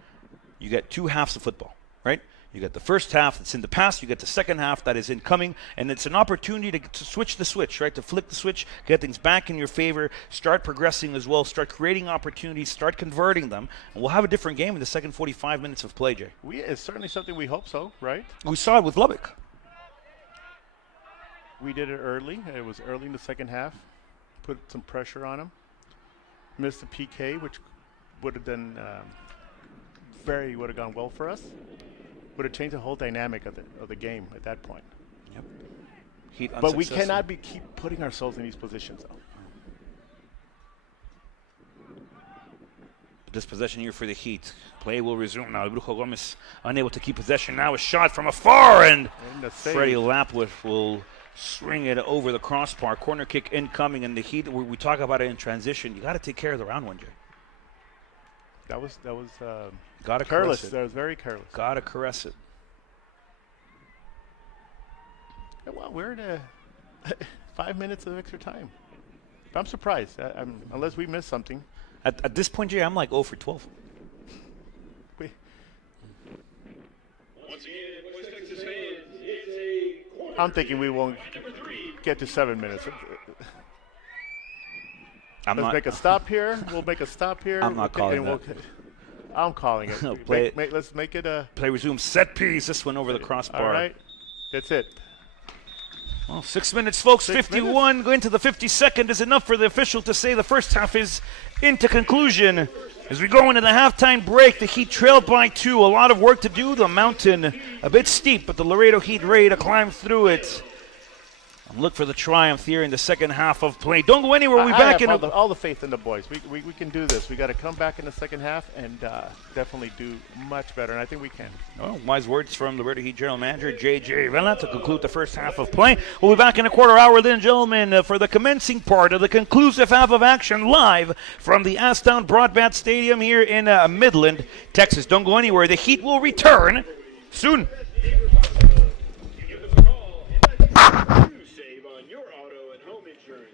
you get 2 halves of football, right? You get the first half that's in the past, you get the second half that is incoming, and it's an opportunity to switch the switch, right? To flip the switch, get things back in your favor, start progressing as well, start creating opportunities, start converting them, and we'll have a different game in the second 45 minutes of play, Jay. It's certainly something we hope so, right? We saw it with Lubbock. We did it early. It was early in the second half. Put some pressure on them. Missed the PK, which would have been would have gone well for us. Would have changed the whole dynamic of the game at that point. Yep. But we cannot keep putting ourselves in these positions, though. This possession here for the Heat. Play will resume now. Brujo Gomez unable to keep possession now. A shot from afar, and Freddie Lapworth will swing it over the crossbar. Corner kick incoming, and the Heat, we talk about it in transition. You got to take care of the round one, Jay. That was careless. That was very careless. Gotta caress it. Well, we're in 5 minutes of extra time. I'm surprised, unless we missed something. At this point, Jay, I'm like 0 for 12. I'm thinking we won't get to 7 minutes. Let's make a stop here. We'll make a stop here. I'm not calling that. I'm calling it. No, let's make it a... Play resume. Set piece. This one over the crossbar. All right. That's it. Well, 6 minutes, folks. 51 going to the 52nd is enough for the official to say the first half is into conclusion. As we go into the halftime break, the Heat trail by 2. A lot of work to do. The mountain a bit steep, but the Laredo Heat ready to climb through it. Look for the triumph here in the second half of play. Don't go anywhere. We'll be I back have in all the faith in the boys. We can do this. We got to come back in the second half and definitely do much better, and I think we can. Oh, wise words from the Laredo Heat General Manager, J.J. Vela, to conclude the first half of play. We'll be back in a quarter hour, ladies and gentlemen, for the commencing part of the conclusive half of action live from the Astown Broadband Stadium here in Midland, Texas. Don't go anywhere. The Heat will return soon. Give them a call and let you save on your auto and home insurance.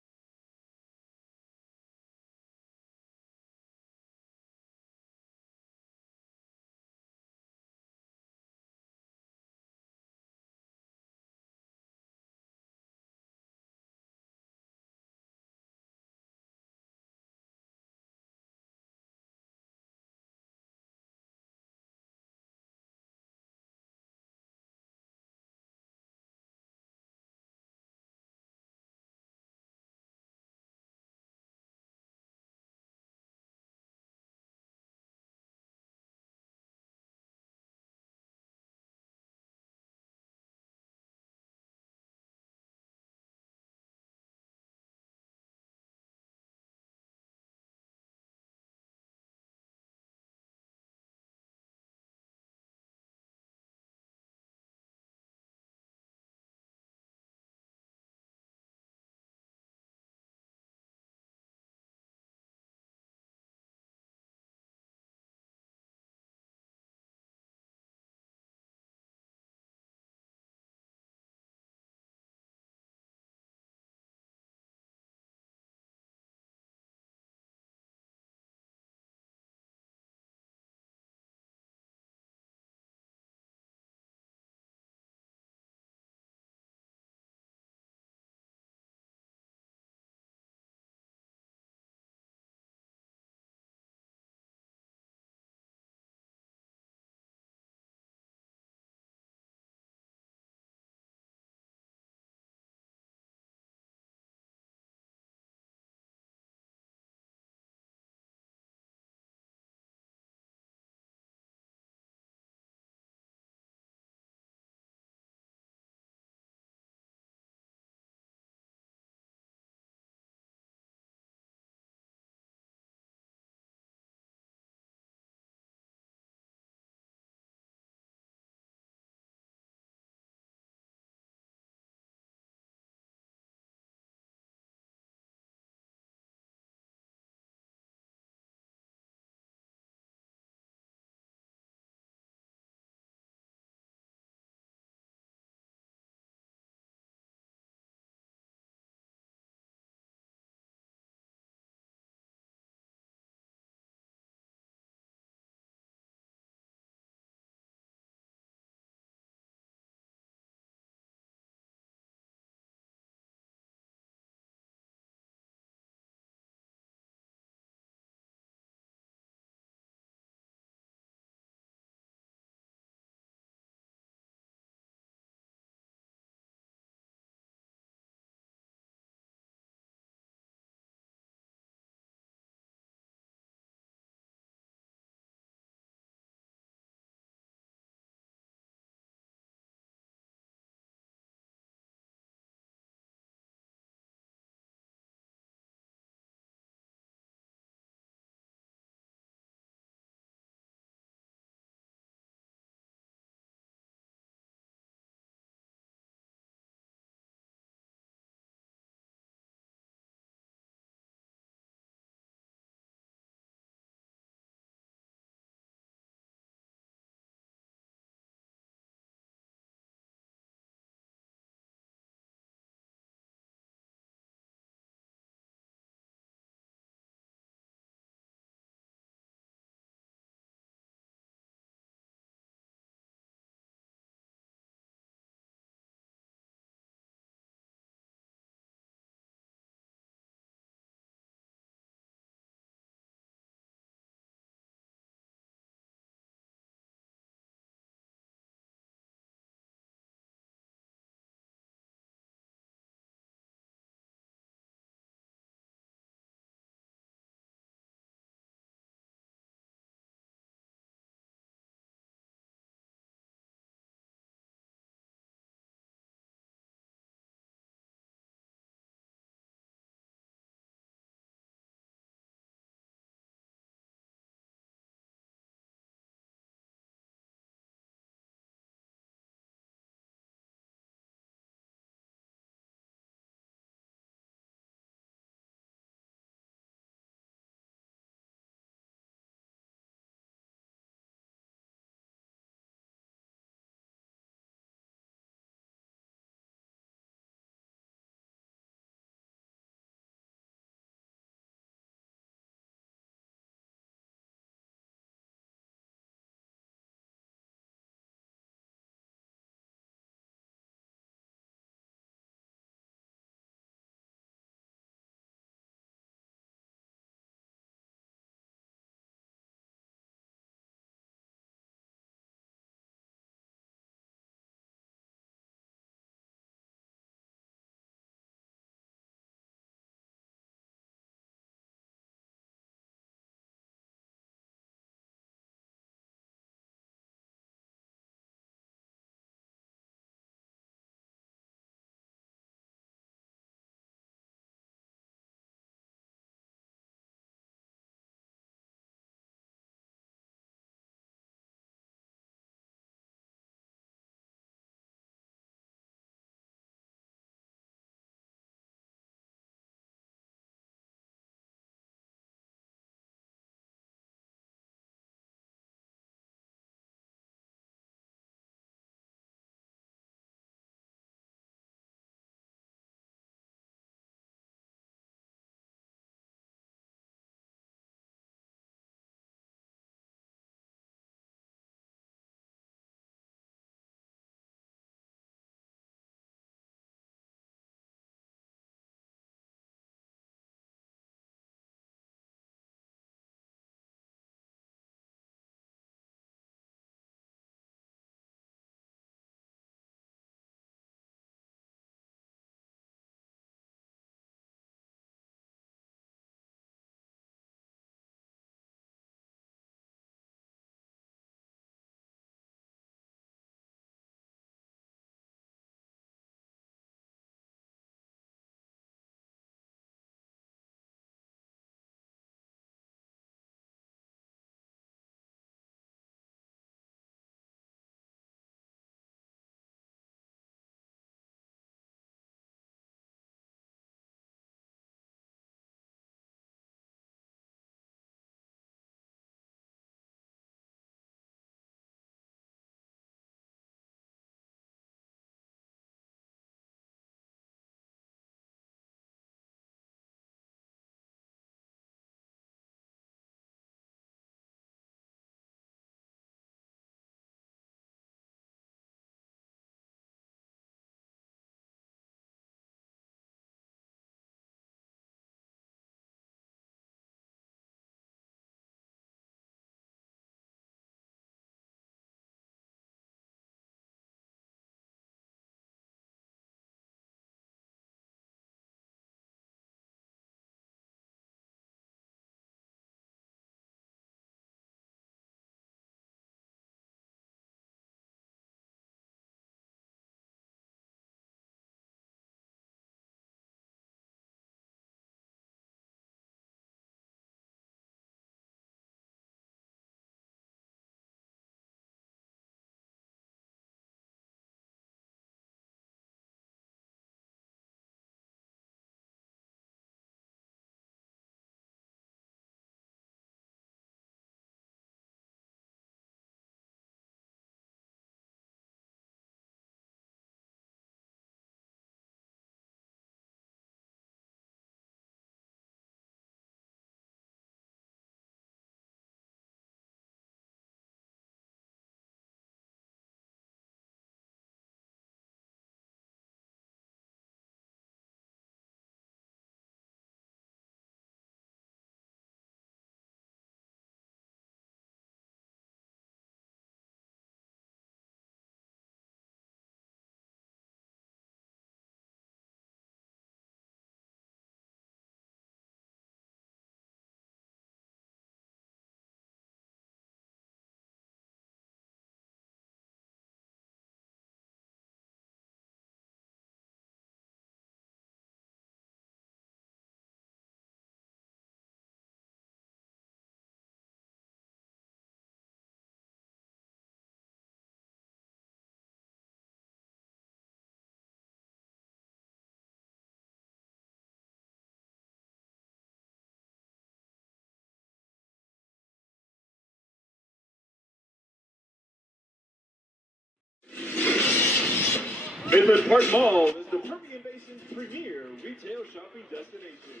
Midland Park Mall is the Permian Basin's premier retail shopping destination.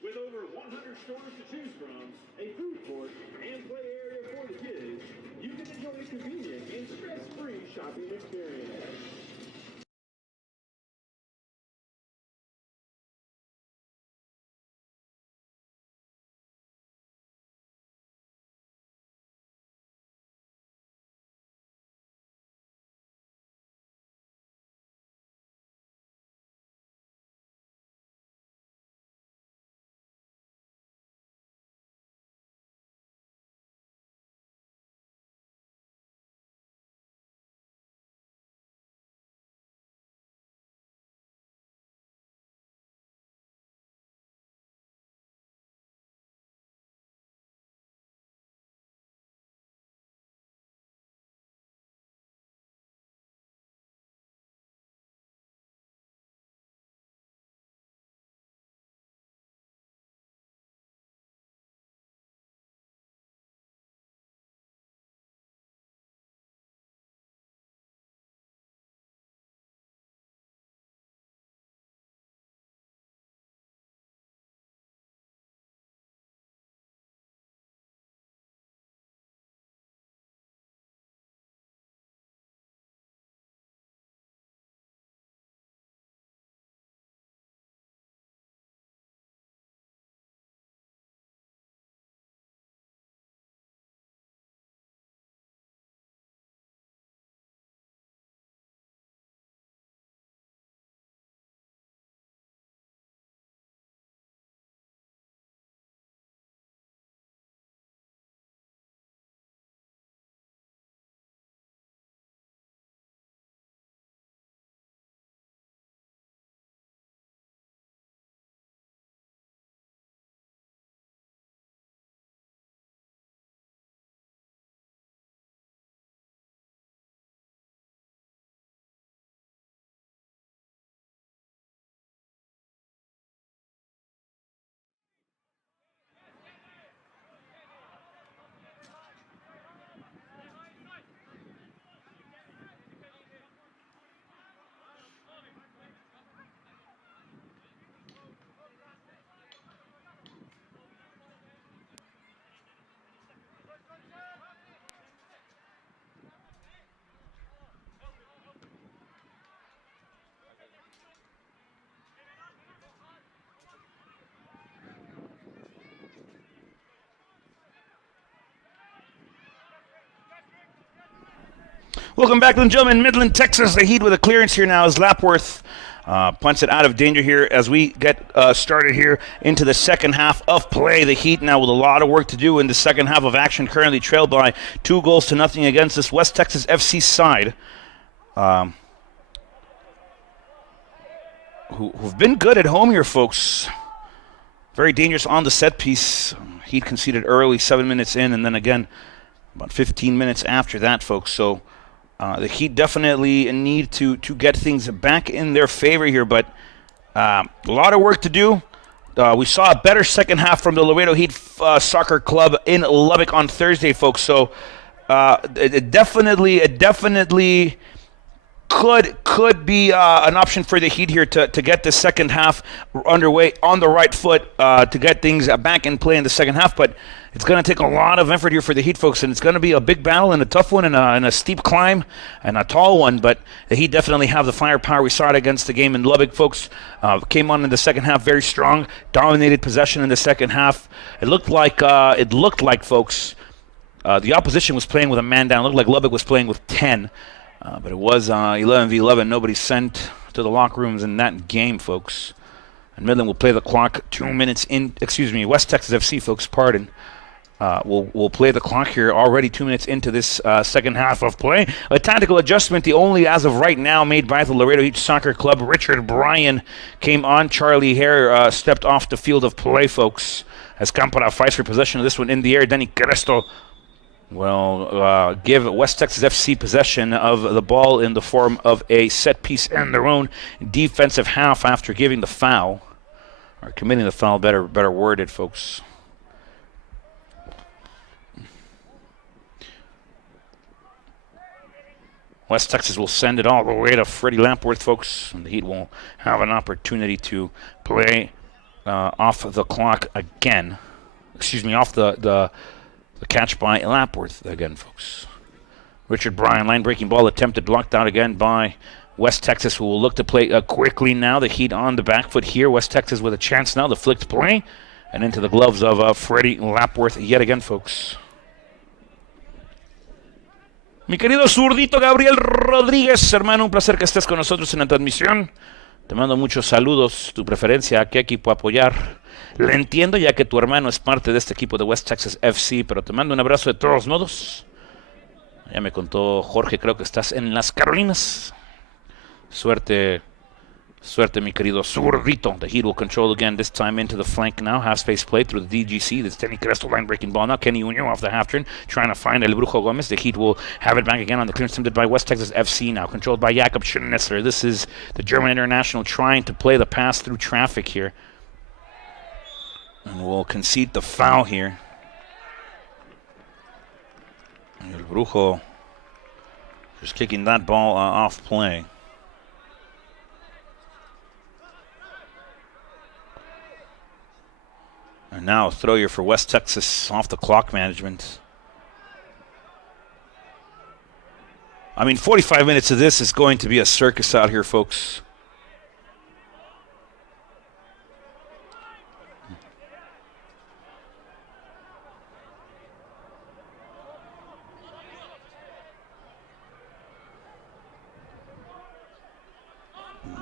With over 100 stores to choose from, a food court, and play area for the kids, you can enjoy a convenient and stress-free shopping experience. Welcome back, ladies and gentlemen. Midland, Texas. The Heat with a clearance here now as Lapworth punts it out of danger here as we get started here into the second half of play. The Heat now with a lot of work to do in the second half of action, currently trailed by 2-0 against this West Texas FC side. Who've been good at home here, folks. Very dangerous on the set piece. Heat conceded early, 7 minutes in, and then again about 15 minutes after that, folks. So the Heat definitely need to get things back in their favor here, but a lot of work to do. We saw a better second half from the Laredo Heat Soccer Club in Lubbock on Thursday, folks. So it definitely could be an option for the Heat here to get the second half underway on the right foot to get things back in play in the second half. But it's going to take a lot of effort here for the Heat, folks, and it's going to be a big battle and a tough one and a steep climb and a tall one. But the Heat definitely have the firepower. We saw it against the game in Lubbock, folks. Came on in the second half very strong, dominated possession in the second half. It looked like folks, the opposition was playing with a man down. It looked like Lubbock was playing with 10. But it was 11v11. Nobody sent to the locker rooms in that game, folks. And Midland will play the clock 2 minutes in. Excuse me, West Texas FC, folks. Pardon. We'll play the clock here already 2 minutes into this second half of play. A tactical adjustment, the only as of right now made by the Laredo Heat Soccer Club. Richard Bryan came on. Charlie Hare stepped off the field of play, folks, as Campara fights for possession of this one in the air. Denny Cresto will give West Texas FC possession of the ball in the form of a set piece in their own defensive half after giving the foul, or committing the foul, better worded, folks. West Texas will send it all the way to Freddie Lapworth, folks. And the Heat will have an opportunity to play off the clock again. Excuse me, off the catch by Lapworth again, folks. Richard Bryan, line-breaking ball attempted, blocked out again by West Texas, who will look to play quickly now. The Heat on the back foot here. West Texas with a chance now. The flicked play. And into the gloves of Freddie Lapworth yet again, folks. Mi querido zurdito Gabriel Rodríguez, hermano, un placer que estés con nosotros en la transmisión. Te mando muchos saludos, tu preferencia, a qué equipo apoyar. Le entiendo ya que tu hermano es parte de este equipo de West Texas FC, pero te mando un abrazo de todos modos. Ya me contó Jorge, creo que estás en las Carolinas. Suerte, mi querido zurdito. The Heat will control again, this time into the flank now. Half space play through the DGC. This Denny Cresto line breaking ball now. Kenny Unio off the half turn, trying to find El Brujo Gomez. The Heat will have it back again on the clearance attempted by West Texas FC now, controlled by Jakob Schnetzler. This is the German international trying to play the pass through traffic here. And will concede the foul here. El Brujo just kicking that ball off play. And now a throw here for West Texas off the clock management. I mean, 45 minutes of this is going to be a circus out here, folks.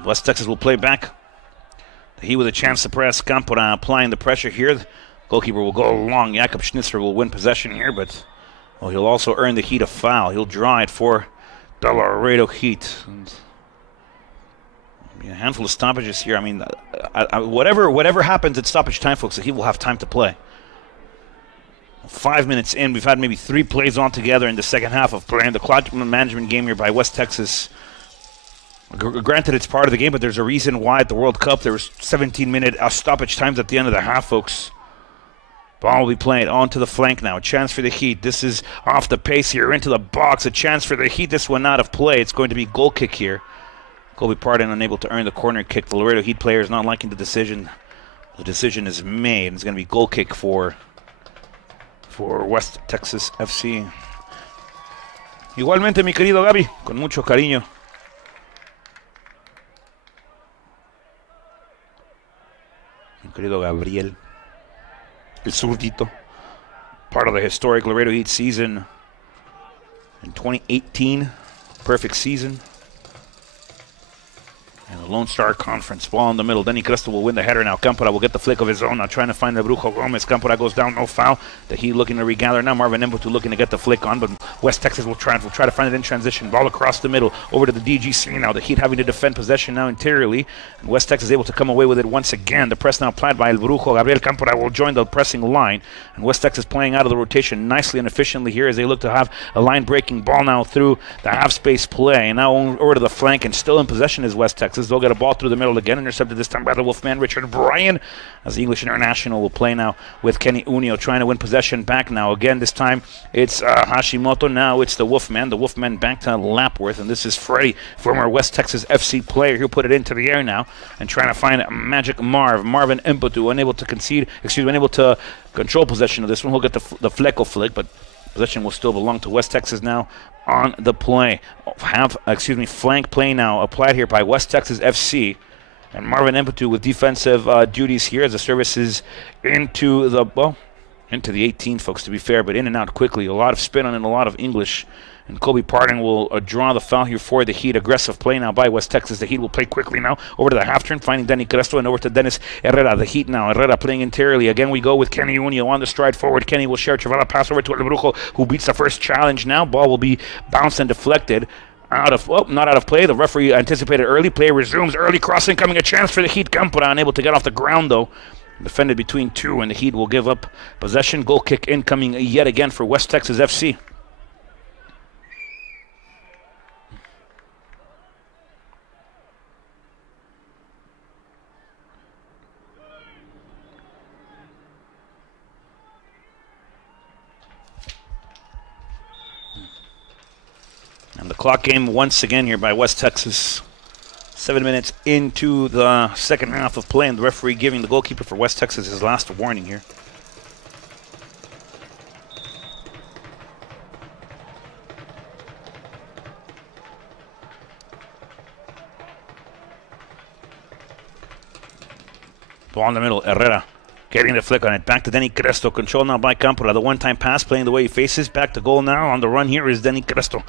West Texas will play back. He with a chance to press. Campora applying the pressure here. The goalkeeper will go long. Jakob Schnitzler will win possession here, but he'll also earn the Heat a foul. He'll draw it for the Laredo Heat. And a handful of stoppages here. I mean, whatever happens at stoppage time, folks, the Heat will have time to play. 5 minutes in, we've had maybe 3 plays on together in the second half of playing the clock management game here by West Texas. Granted, it's part of the game, but there's a reason why at the World Cup there was 17-minute stoppage times at the end of the half, folks. Ball will be played onto the flank now. A chance for the Heat. This is off the pace here, into the box. A chance for the Heat. This one out of play. It's going to be goal kick here. Colby Pardon unable to earn the corner kick. The Laredo Heat player is not liking the decision. The decision is made. It's going to be goal kick for West Texas FC. Igualmente, mi querido Gaby, con mucho cariño. Querido Gabriel, el zurdito, part of the historic Laredo Heat season in 2018, perfect season. And the Lone Star Conference, ball in the middle. Denny Cresto will win the header now. Campora will get the flick of his own now, trying to find the Brujo Gomez. Campora goes down, no foul. The Heat looking to regather now. Marvin Embutu looking to get the flick on, but West Texas will try to find it in transition. Ball across the middle, over to the DGC now. The Heat having to defend possession now interiorly. And West Texas able to come away with it once again. The press now applied by El Brujo. Gabriel Campora will join the pressing line. And West Texas playing out of the rotation nicely and efficiently here as they look to have a line-breaking ball now through the half-space play. And now over to the flank, and still in possession is West Texas. They'll get a ball through the middle again, intercepted this time by the Wolfman Richard Bryan, as the English international will play now with Kenny Unio trying to win possession back now. Again, this time it's Hashimoto. Now it's the Wolfman back to Lapworth, and this is Freddie, former West Texas FC player. He'll put it into the air now and trying to find Magic Marvin Impotu, unable to control possession of this one. He'll get the Flecko flick, but possession will still belong to West Texas now on the play. Flank play now applied here by West Texas FC. And Marvin Impotu with defensive duties here as the service is into the 18, folks, to be fair, but in and out quickly. A lot of spin on it, a lot of English. And Colby Pardon will draw the foul here for the Heat. Aggressive play now by West Texas. The Heat will play quickly now over to the half turn, finding Denny Cresto, and over to Dennis Herrera. The Heat now. Herrera playing interiorly. Again, we go with Kenny Unio on the stride forward. Kenny will share Chavala pass over to El Brujo, who beats the first challenge now. Ball will be bounced and deflected. Not out of play. The referee anticipated early. Play resumes. Early crossing coming. A chance for the Heat. Campora unable to get off the ground, though. Defended between two, and the Heat will give up possession. Goal kick incoming yet again for West Texas FC. Clock game once again here by West Texas. 7 minutes into the second half of play, and the referee giving the goalkeeper for West Texas his last warning here. Ball in the middle, Herrera getting the flick on it. Back to Denny Cresto. Control now by Campora. The one-time pass playing the way he faces. Back to goal now. On the run here is Denny Cresto.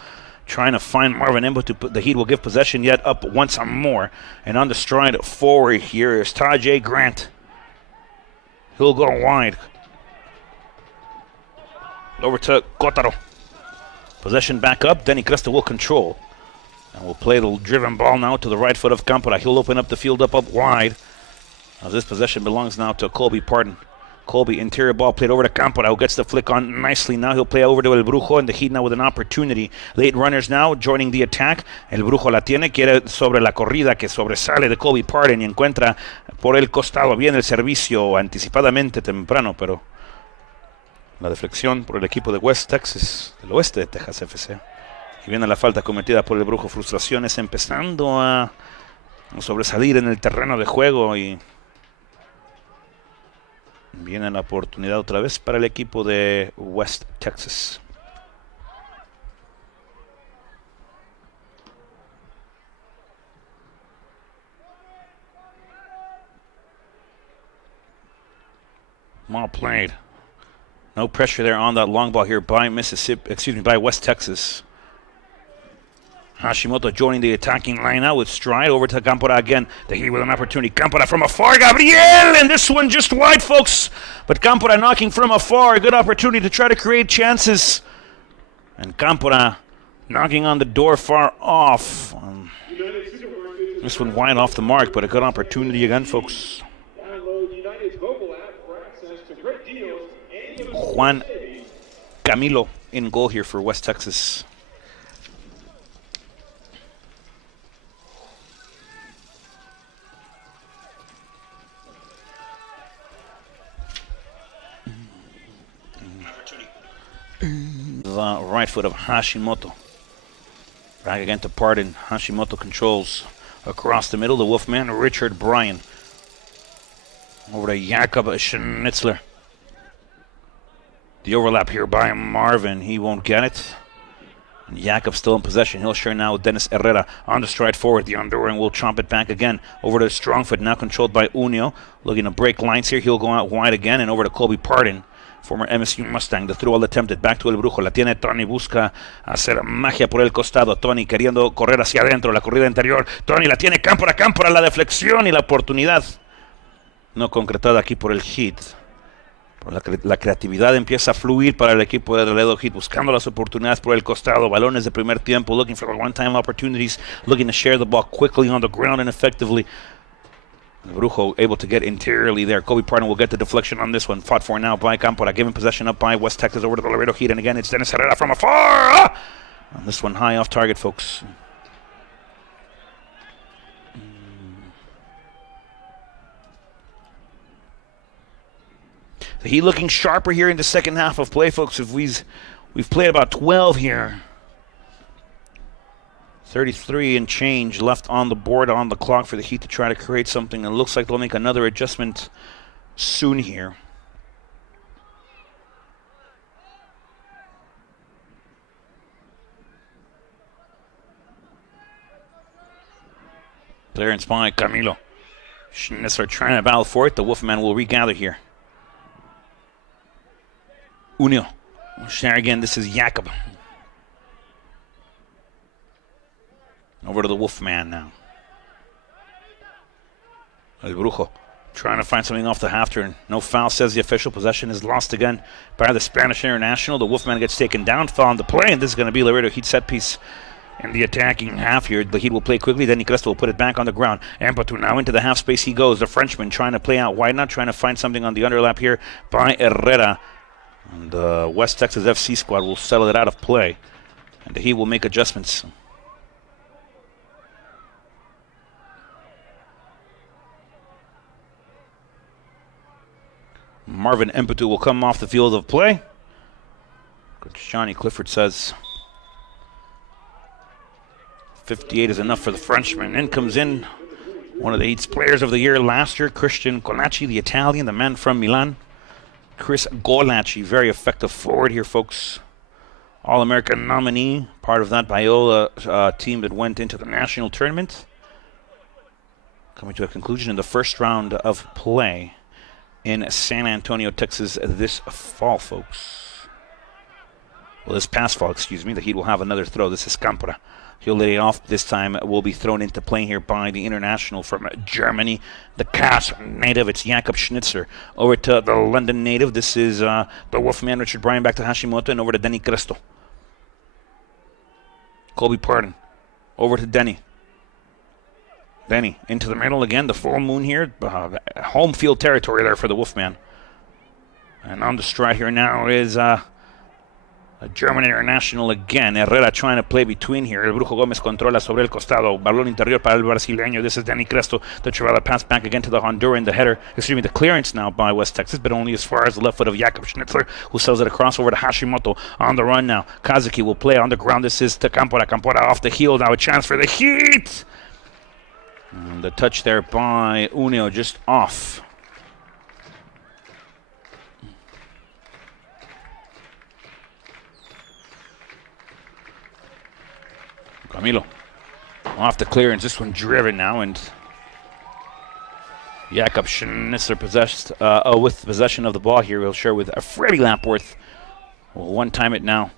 Trying to find Marvin Embo to put the Heat will give possession yet up once more. And on the stride forward here is Tajay Grant. He'll go wide. Over to Kotaro. Possession back up. Denny Cresto will control. And will play the driven ball now to the right foot of Campora. He'll open up the field up wide. As this possession belongs now to Colby Pardon. Colby, interior ball played over to Campora, who gets the flick on nicely. Now he'll play over to El Brujo, and the Heat now with an opportunity. Late runners now joining the attack. El Brujo la tiene, quiere sobre la corrida que sobresale de Colby Pardon y encuentra por el costado bien el servicio anticipadamente temprano, pero la deflexión por el equipo de West Texas, del oeste de Texas FC. Y viene la falta cometida por el Brujo. Frustraciones empezando a sobresalir en el terreno de juego y viene la oportunidad otra vez para el equipo de West Texas. Well played. No pressure there on that long ball here by by West Texas. Hashimoto joining the attacking line now with stride over to Campora again. The Heat with an opportunity. Campora from afar. Gabriel! And this one just wide, folks. But Campora knocking from afar. A good opportunity to try to create chances. And Campora knocking on the door far off. This one wide off the mark, but a good opportunity again, folks. Juan Camilo in goal here for West Texas. The right foot of Hashimoto. Back again to Pardon. Hashimoto controls across the middle. The Wolfman, Richard Bryan. Over to Jakob Schnitzler. The overlap here by Marvin. He won't get it. And Jakob still in possession. He'll share now with Dennis Herrera on the stride forward. The Honduran will chomp it back again. Over to Strongfoot, now controlled by Unio. Looking to break lines here. He'll go out wide again and over to Colby Pardon. Former MSU Mustang, the through-all attempted, back to El Brujo, la tiene Tony, busca hacer magia por el costado, Tony queriendo correr hacia adentro, la corrida interior, Tony la tiene, Campora, la deflexión y la oportunidad no concretada aquí por el Heat. La creatividad empieza a fluir para el equipo de Laredo Heat, buscando las oportunidades por el costado, balones de primer tiempo, looking for one-time opportunities, looking to share the ball quickly on the ground and effectively. Brujo able to get interiorly there. Colby Pardon will get the deflection on this one. Fought for now by Campora. Given possession up by West Texas over to the Laredo Heat. And again, it's Dennis Herrera from afar. On this one, high off target, folks. The Heat looking sharper here in the second half of play, folks. We've played about 12 here. 33 and change left on the board on the clock for the Heat to try to create something. It looks like they'll make another adjustment soon here. Clearance by Camilo. Schnitzler trying to battle for it. The Wolfman will regather here. Unio. Share again. This is Jakob. Over to the Wolfman now. El Brujo trying to find something off the half turn. No foul, says the official. Possession is lost again by the Spanish international. The Wolfman gets taken down. Foul on the play, and this is going to be Laredo Heat set piece in the attacking half here. The Heat will play quickly. Then Cresto will put it back on the ground. Ampatu now into the half space he goes. The Frenchman trying to play out wide now, trying to find something on the underlap here by Herrera. And the West Texas FC squad will settle it out of play. And the Heat will make adjustments. Marvin Empetu will come off the field of play. Coach Johnny Clifford says 58 is enough for the Frenchman. In comes in one of the Heat's players of the year last year, Christian Colacci, the Italian, the man from Milan. Chris Golacci, very effective forward here, folks. All-American nominee, part of that Biola team that went into the national tournament. Coming to a conclusion in the first round of play in San Antonio, Texas this fall, folks. Well, this past fall, excuse me. The Heat will have another throw. This is Campora. He'll lay it off. This time will be thrown into play here by the international from Germany, the Kass native. It's Jakob Schnitzer. Over to the London native. This is the Wolfman, Richard Bryan, back to Hashimoto, and over to Denny Cresto. Colby Pardon. Over to Denny. Denny into the middle again. The full moon here. Home field territory there for the Wolfman. And on the stride here now is a German international again. Herrera trying to play between here. El Brujo Gómez controla sobre el costado. Balón interior para el brasileño. This is Denny Cresto. The Chavada pass back again to the Honduran. The header, the clearance now by West Texas, but only as far as the left foot of Jakob Schnitzler, who sells it across over to Hashimoto. On the run now. Kazuki will play on the ground. This is to Campora. Campora off the heel. Now a chance for the Heat. And the touch there by Unio just off. Camilo off the clearance. This one driven now, and Jakob Schnitzer with possession of the ball here. He'll share with Freddie Lapworth. Will one time it now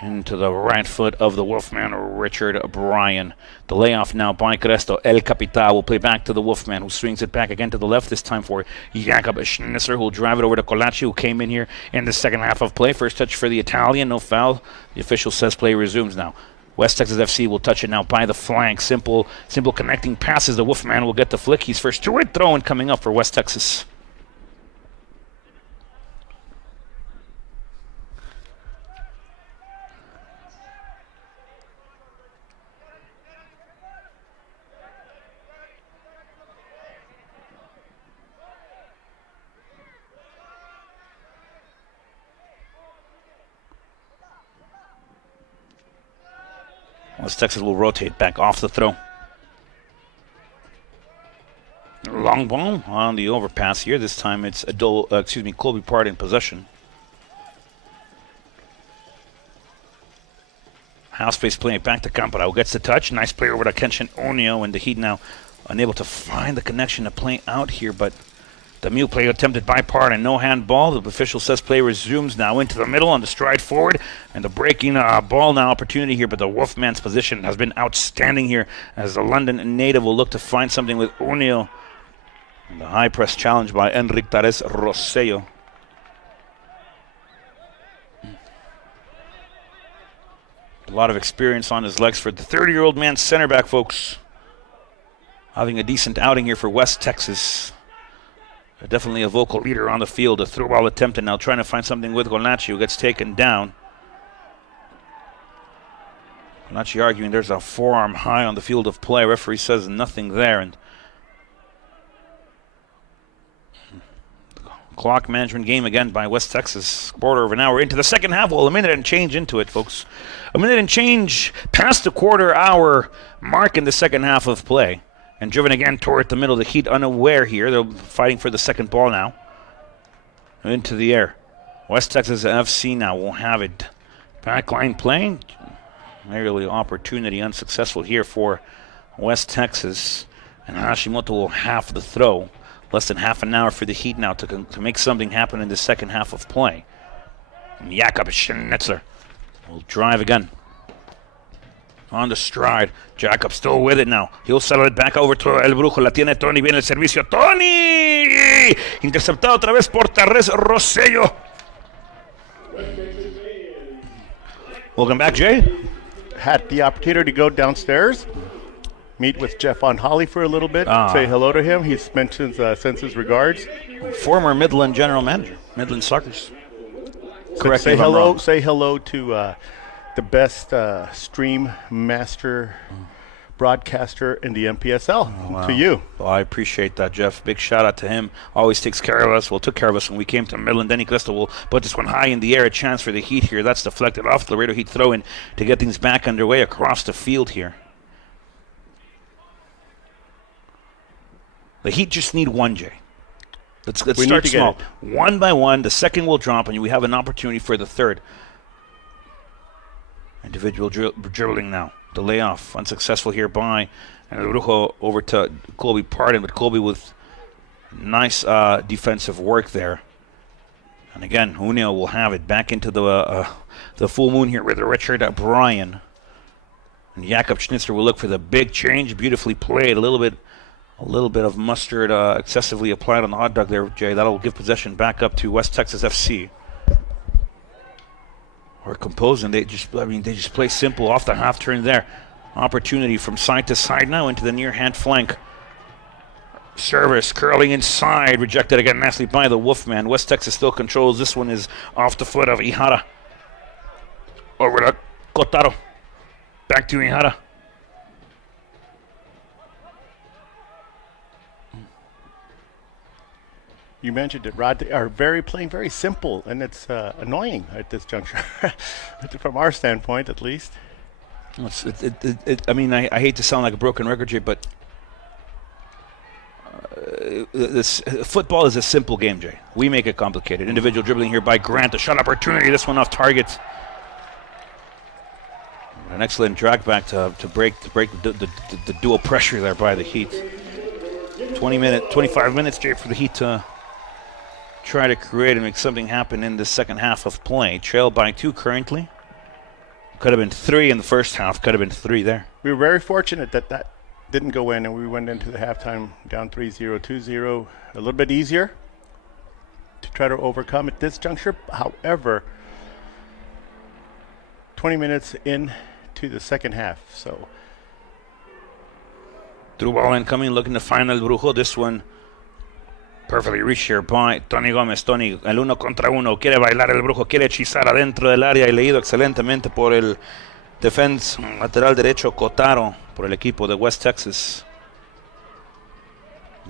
into the right foot of the Wolfman, Richard Bryan. The layoff now by Cresto. El Capital will play back to the Wolfman, who swings it back again to the left, this time for Jakob Schnitzer, who will drive it over to Colacci, who came in here in the second half of play. First touch for the Italian, no foul. The official says play resumes now. West Texas FC will touch it now by the flank. Simple connecting passes. The Wolfman will get the flick. He's first to it. Throw-in coming up for West Texas. West Texas will rotate back off the throw. Long ball on the overpass here. This time it's Colby Part in possession. Half space playing back to Campora, who gets the touch. Nice play over to Kenshin Onio, and the Heat now unable to find the connection to play out here, but the mule play attempted by Part and no handball. The official says play resumes now into the middle on the stride forward, and the breaking ball now opportunity here, but the Wolfman's position has been outstanding here as the London native will look to find something with Onio. And the high press challenge by Enrique Tares Rosello. A lot of experience on his legs for the 30-year-old man, center back, folks. Having a decent outing here for West Texas. Definitely a vocal leader on the field. A throw ball attempt, and now trying to find something with Golacci, who gets taken down. Golacci arguing there's a forearm high on the field of play. Referee says nothing there, and clock management game again by West Texas. Quarter of an hour into the second half. Well, a minute and change into it, folks. A minute and change past the quarter hour mark in the second half of play. And driven again toward the middle. The Heat unaware here. They're fighting for the second ball now. Into the air. West Texas FC now will have it. Backline playing. Merely opportunity unsuccessful here for West Texas. And Hashimoto will have the throw. Less than half an hour for the Heat now to make something happen in the second half of play. And Jakob Schnitzler will drive again. On the stride. Jacob still with it now. He'll settle it back over to El Brujo. La tiene Tony. Viene el servicio. Tony! Interceptado otra vez por Tares Rosello. Welcome back, Jay. Had the opportunity to go downstairs, meet with Jeff on Holly for a little bit, say hello to him. He's mentioned sends his regards. Former Midland general manager, Midland Suckers. Correct. Say hello. Say hello to the best stream master broadcaster in the MPSL. Wow. To you. Well, I appreciate that, Jeff. Big shout out to him. Always takes care of us. Well, took care of us when we came to Midland. Denny Crystal will put this one high in the air. A chance for the Heat here. That's deflected off the Laredo Heat throw in to get things back underway across the field here. The Heat just need one, Jay. Let's We need start to get small. it. One by one, the second will drop, and we have an opportunity for the third. Individual dribbling now. The layoff, unsuccessful here by and Brujo over to Colby Pardon, but Colby with nice defensive work there. And again, Junio will have it back into the full moon here with Richard Bryan. And Jakob Schnitzer will look for the big change. Beautifully played. A little bit of mustard excessively applied on the hot dog there, Jay. That'll give possession back up to West Texas FC. Or composing. They just play simple off the half turn there. Opportunity from side to side now into the near hand flank. Service curling inside, rejected again nicely by the Wolfman. West Texas still controls. This one is off the foot of Ihara. Over to Kotaro. Back to Ihara. You mentioned it, Rod. They are playing very simple, and it's annoying at this juncture, from our standpoint, at least. I mean, I hate to sound like a broken record, Jay, but this football is a simple game, Jay. We make it complicated. Individual dribbling here by Grant. A shot opportunity. This one off target. An excellent drag back to break the dual pressure there by the Heat. 25 minutes, Jay, for the Heat to try to create and make something happen in the second half of play. Trailed by 2 currently. Could have been 3 in the first half. Could have been 3 there. We were very fortunate that didn't go in, and we went into the halftime down 3-0, 2-0. A little bit easier to try to overcome at this juncture. However, 20 minutes into the second half, so. Through ball incoming, looking to find El Brujo. This one perfectly reached here by Tony Gómez. Tony, el 1 contra 1. Quiere bailar El Brujo, quiere hechizar adentro del área y leído excelentemente por el defensa lateral derecho Kotaro por el equipo de West Texas.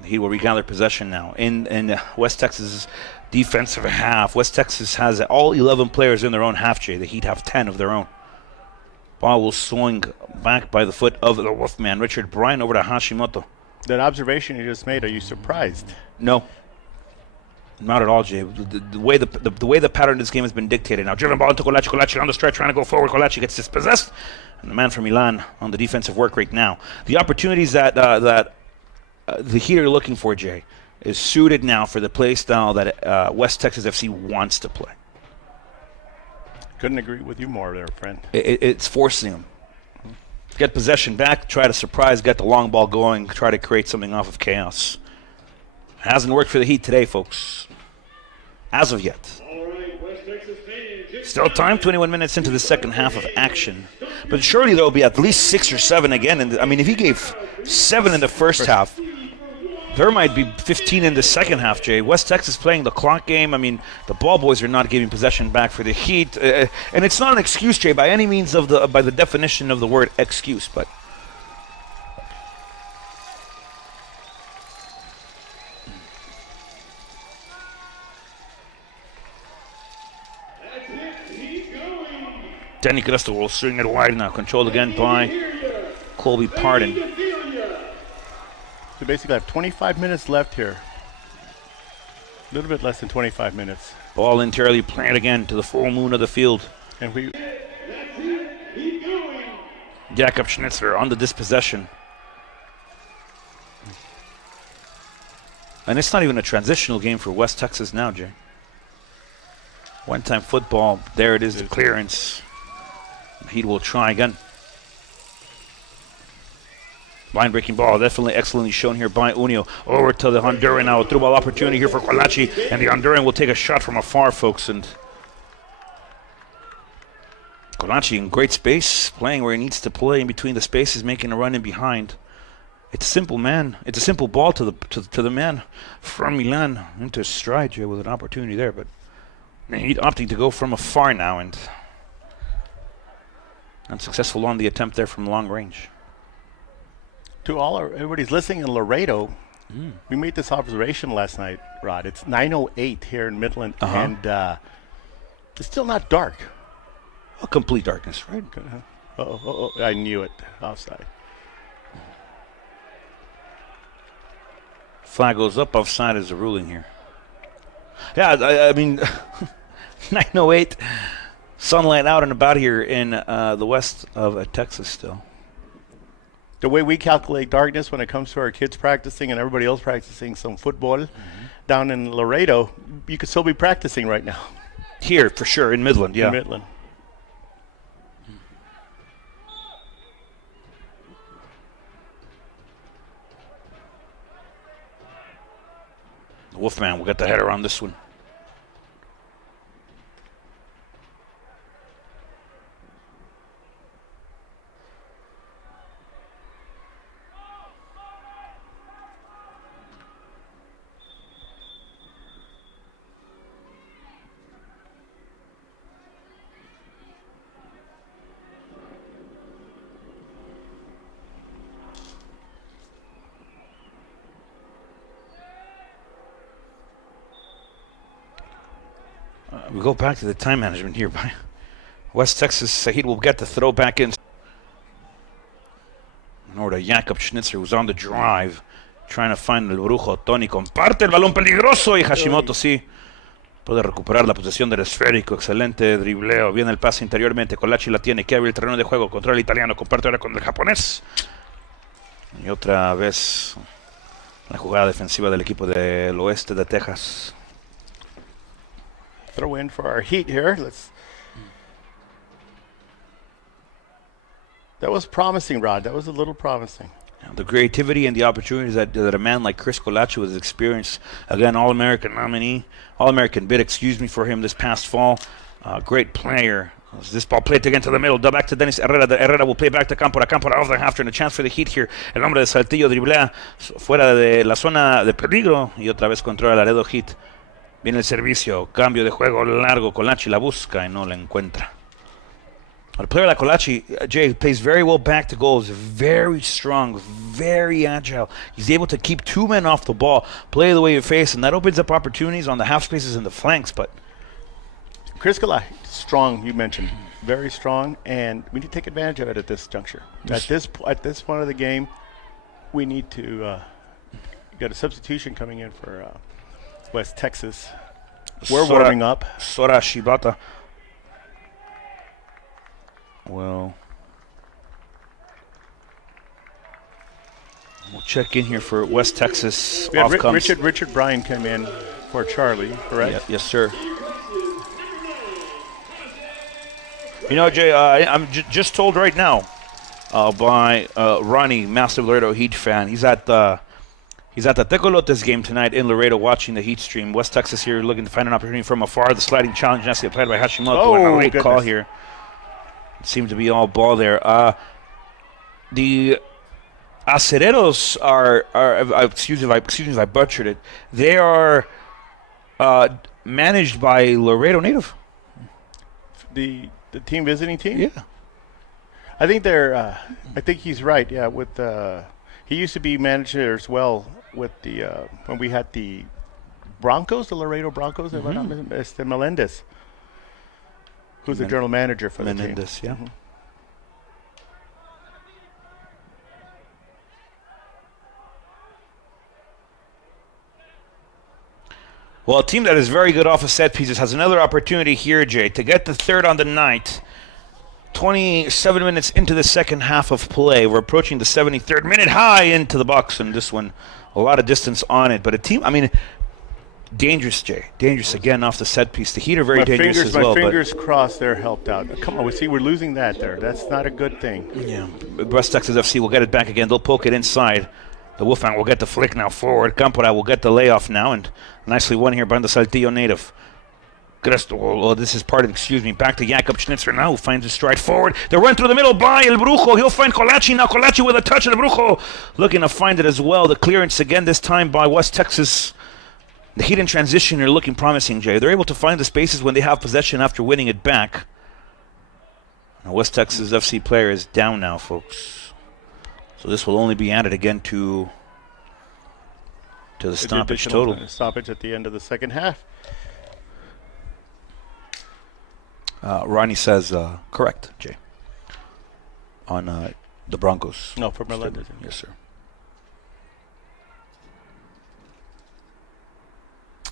He will regather possession now in West Texas' defensive half. West Texas has all 11 players in their own half, Jay. The Heat have 10 of their own. Ball will swing back by the foot of the Wolfman. Richard Bryan over to Hashimoto. That observation you just made, are you surprised? No. Not at all, Jay. The way the pattern of this game has been dictated now. Driven ball into Colaci. Colaci on the stretch trying to go forward. Colaci gets dispossessed. And the man from Milan on the defensive work rate now. The opportunities that the Heat are looking for, Jay, is suited now for the play style that West Texas FC wants to play. Couldn't agree with you more there, friend. It's forcing them. Get possession back, try to surprise, get the long ball going, try to create something off of chaos. Hasn't worked for the Heat today, folks. As of yet. All right, West Texas fans. Still time, 21 minutes into the second half of action. But surely there will be at least 6 or 7 again. I mean, if he gave 7 in the first half, there might be 15 in the second half, Jay. West Texas playing the clock game. I mean, the ball boys are not giving possession back for the Heat. And it's not an excuse, Jay, by any means by the definition of the word excuse. But That's it. Keep going. Danny Cristo will swing it wide now. Controlled again by Colby Pardon. So basically, I have 25 minutes left here. A little bit less than 25 minutes. Ball interiorly played again to the full moon of the field. And we That's it. Keep going. Jakob Schnitzer on the dispossession. And it's not even a transitional game for West Texas now, Jay. One-time football. There it is, the clearance. Heat will try again. Line-breaking ball, definitely excellently shown here by Unio. Over to the Honduran now. Through ball opportunity here for Colaci. And the Honduran will take a shot from afar, folks. And Colaci in great space, playing where he needs to play in between the spaces, making a run in behind. It's a simple man. It's a simple ball to the man from Milan into stride here with an opportunity there. But Heat opting to go from afar now and unsuccessful on the attempt there from long range. To everybody's listening in Laredo, we made this observation last night, Rod. It's 9:08 here in Midland, and it's still not dark. A complete darkness, right? I knew it. Offside. Flag goes up. Offside is the ruling here. Yeah, I mean, 9:08. Sunlight out and about here in the west of Texas still. The way we calculate darkness when it comes to our kids practicing and everybody else practicing some football down in Laredo, you could still be practicing right now. Here, for sure, in Midland, yeah. In Midland. The Wolfman will get the header on this one. We go back to the time management here by West Texas. Sahid will get the throw back in order to Jakob Schnitzer, who's on the drive, trying to find el brujo. Tony comparte el balón peligroso y Hashimoto sí puede recuperar la posesión del esférico. Excelente dribleo. Viene el pase interiormente. Colachi la tiene. Que abre el terreno de juego. Contra el italiano. Comparte ahora con el japonés. Y otra vez la jugada defensiva del equipo del oeste de Texas. Throw in for our Heat here. That was promising, Rod. That was a little promising. The creativity and the opportunities that a man like Chris Colachi was experienced. Again, All-American nominee, All-American bid, for him this past fall. Great player. This ball played again to the middle. Back to Dennis Herrera. Herrera will play back to Campora. Campora off the half turn. A chance for the Heat here. El hombre de Saltillo driblea fuera de la zona de peligro y otra vez controla Laredo Heat. Viene el servicio, cambio de juego largo. Colachi la busca y no la encuentra. A player like Colachi, Jay, plays very well back to goals. Very strong, very agile. He's able to keep two men off the ball, play the way you face, and that opens up opportunities on the half spaces and the flanks. But Chris Colachi, strong, you mentioned, very strong, and we need to take advantage of it at this juncture. At this point of the game, we need to get a substitution coming in for West Texas. We're warming up. Sora Shibata. Well, we'll check in here for West Texas. We had Richard Bryan come in for Charlie, correct? Yeah, yes, sir. You know, Jay, I'm just told right now by Ronnie, massive Laredo Heat fan. He's at the Tecolotes game tonight in Laredo watching the Heat stream. West Texas here looking to find an opportunity from afar. The sliding challenge nicely applied by Hashimoto. And a late call here. It seemed to be all ball there. The Acereros are excuse me if I butchered it. They are managed by Laredo native. The team visiting team? Yeah. I think they're I think he's right. Yeah, with he used to be manager as well with the when we had the Broncos, the Laredo Broncos, Melendez, who's the general manager for the team. Menendez, yeah. Mm-hmm. Well, a team that is very good off of set pieces has another opportunity here, Jay, to get the third on the night. 27 minutes into the second half of play. We're approaching the 73rd minute, high into the box, and this one, a lot of distance on it. But a team, I mean, dangerous, Jay. Dangerous again off the set piece. The Heat are very dangerous as well. My fingers crossed they're helped out. Come on, we're losing that there. That's not a good thing. Yeah. West Texas FC will get it back again. They'll poke it inside. The Wolfman will get the flick now forward. Campora will get the layoff now, and nicely won here by the Saltillo native. This is part of, back to Jakob Schnitzer now, who finds his stride forward. They run through the middle by El Brujo. He'll find Colachi now. Colachi with a touch of the Brujo. Looking to find it as well. The clearance again, this time by West Texas. The Heat in transition are looking promising, Jay. They're able to find the spaces when they have possession after winning it back. Now, West Texas FC player is down now, folks. So this will only be added again to the stoppage total. Stoppage at the end of the second half. Ronnie says correct, Jay, on the Broncos. No, for Melendez. Yes, sir.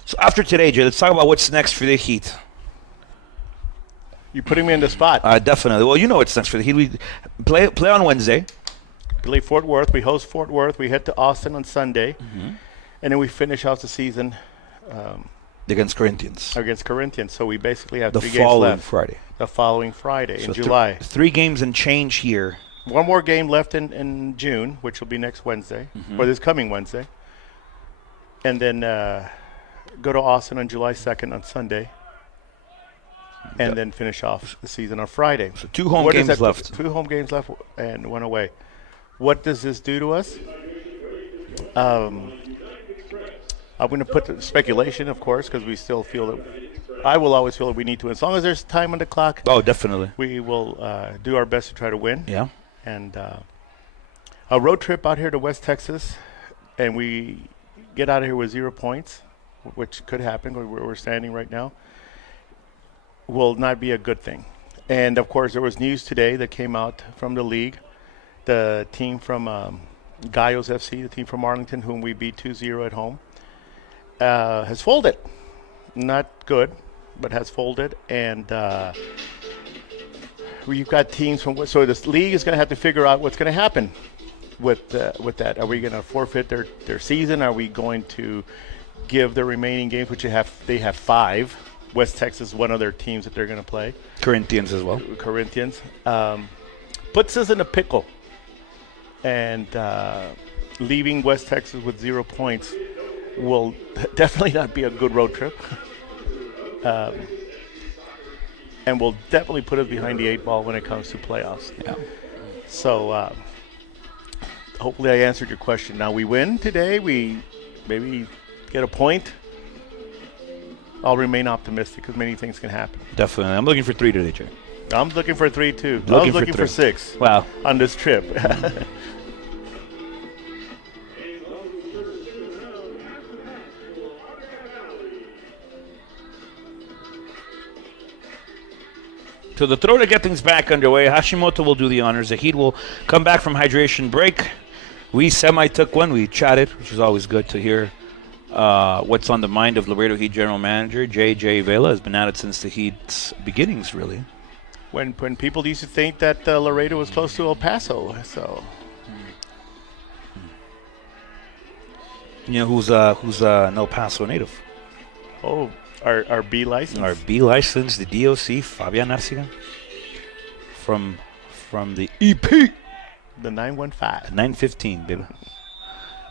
So after today, Jay, let's talk about what's next for the Heat. You're putting me in the spot. Definitely. Well, you know what's next for the Heat. We play on Wednesday. Play Fort Worth. We host Fort Worth. We head to Austin on Sunday. And then we finish out the season Against Corinthians. against Corinthians. So we basically have The 3 games following left. Friday. The following Friday So in July. 3 games and change here. One more game left in June, which will be next Wednesday, or this coming Wednesday. And then go to Austin on July 2nd on Sunday. And then finish off the season on Friday. So 2 home What does games that left. 2 home games left and 1 away. What does this do to us? I'm going to put the speculation, of course, because we still feel that I will always feel that we need to. As long as there's time on the clock, Oh, definitely. we will do our best to try to win. Yeah. And a road trip out here to West Texas, and we get out of here with 0 points, which could happen where we're standing right now, will not be a good thing. And, of course, there was news today that came out from the league. The team from Gallos FC, the team from Arlington, whom we beat 2-0 at home, has folded. Not good, but has folded. And we've got teams from – so this league is going to have to figure out what's going to happen with that. Are we going to forfeit their season? Are we going to give the remaining games, which they have 5. West Texas, one of their teams that they're going to play. Corinthians as well. Corinthians. Puts us in a pickle. And leaving West Texas with 0 points will definitely not be a good road trip. And will definitely put us behind the 8 ball when it comes to playoffs. Yeah. So hopefully I answered your question. Now we win today. We maybe get a point. I'll remain optimistic because many things can happen. Definitely. I'm looking for 3 today, Jay. I'm looking for 3 too. I Looking was for looking 3. for 6 Wow. on this trip. So the throw to get things back underway. Hashimoto will do the honors. The Heat will come back from hydration break. We took one. We chatted, which is always good to hear what's on the mind of Laredo Heat general manager J.J. Vela. Has been at it since the Heat's beginnings, really. when people used to think that Laredo was close to El Paso, so You know who's an El Paso native? our B license. Our B license, the DOC, Fabian Arciga, from the EP. The 915. 9:15, baby.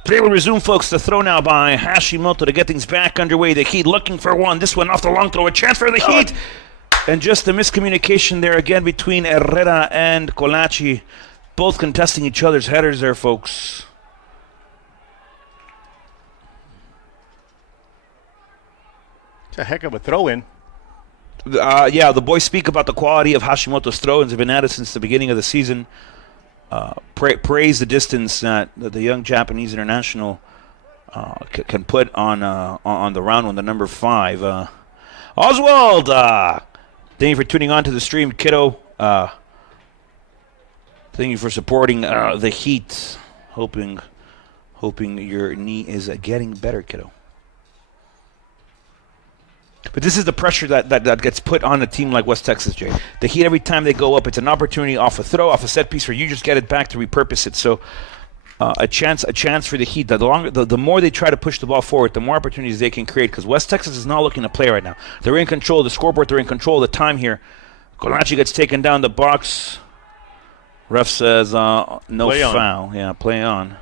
Play will resume, folks. The throw now by Hashimoto to get things back underway. The Heat looking for one. This one off the long throw. A chance for the Heat. And just a miscommunication there again between Herrera and Colaci. Both contesting each other's headers there, folks. It's a heck of a throw-in. Yeah, the boys speak about the quality of Hashimoto's throw-ins. Have been at it since the beginning of the season. Praise the distance that the young Japanese international can put on the round one, the number 5. Oswald, thank you for tuning on to the stream, kiddo. Thank you for supporting the Heat. Hoping your knee is getting better, kiddo. But this is the pressure that gets put on a team like West Texas, Jay. The Heat, every time they go up, it's an opportunity off a throw, off a set piece, where you just get it back to repurpose it. So a chance for the Heat. The more they try to push the ball forward, the more opportunities they can create, because West Texas is not looking to play right now. They're in control of the scoreboard. They're in control of the time here. Colaci gets taken down the box. Ref says no Play on. foul. Yeah, play on.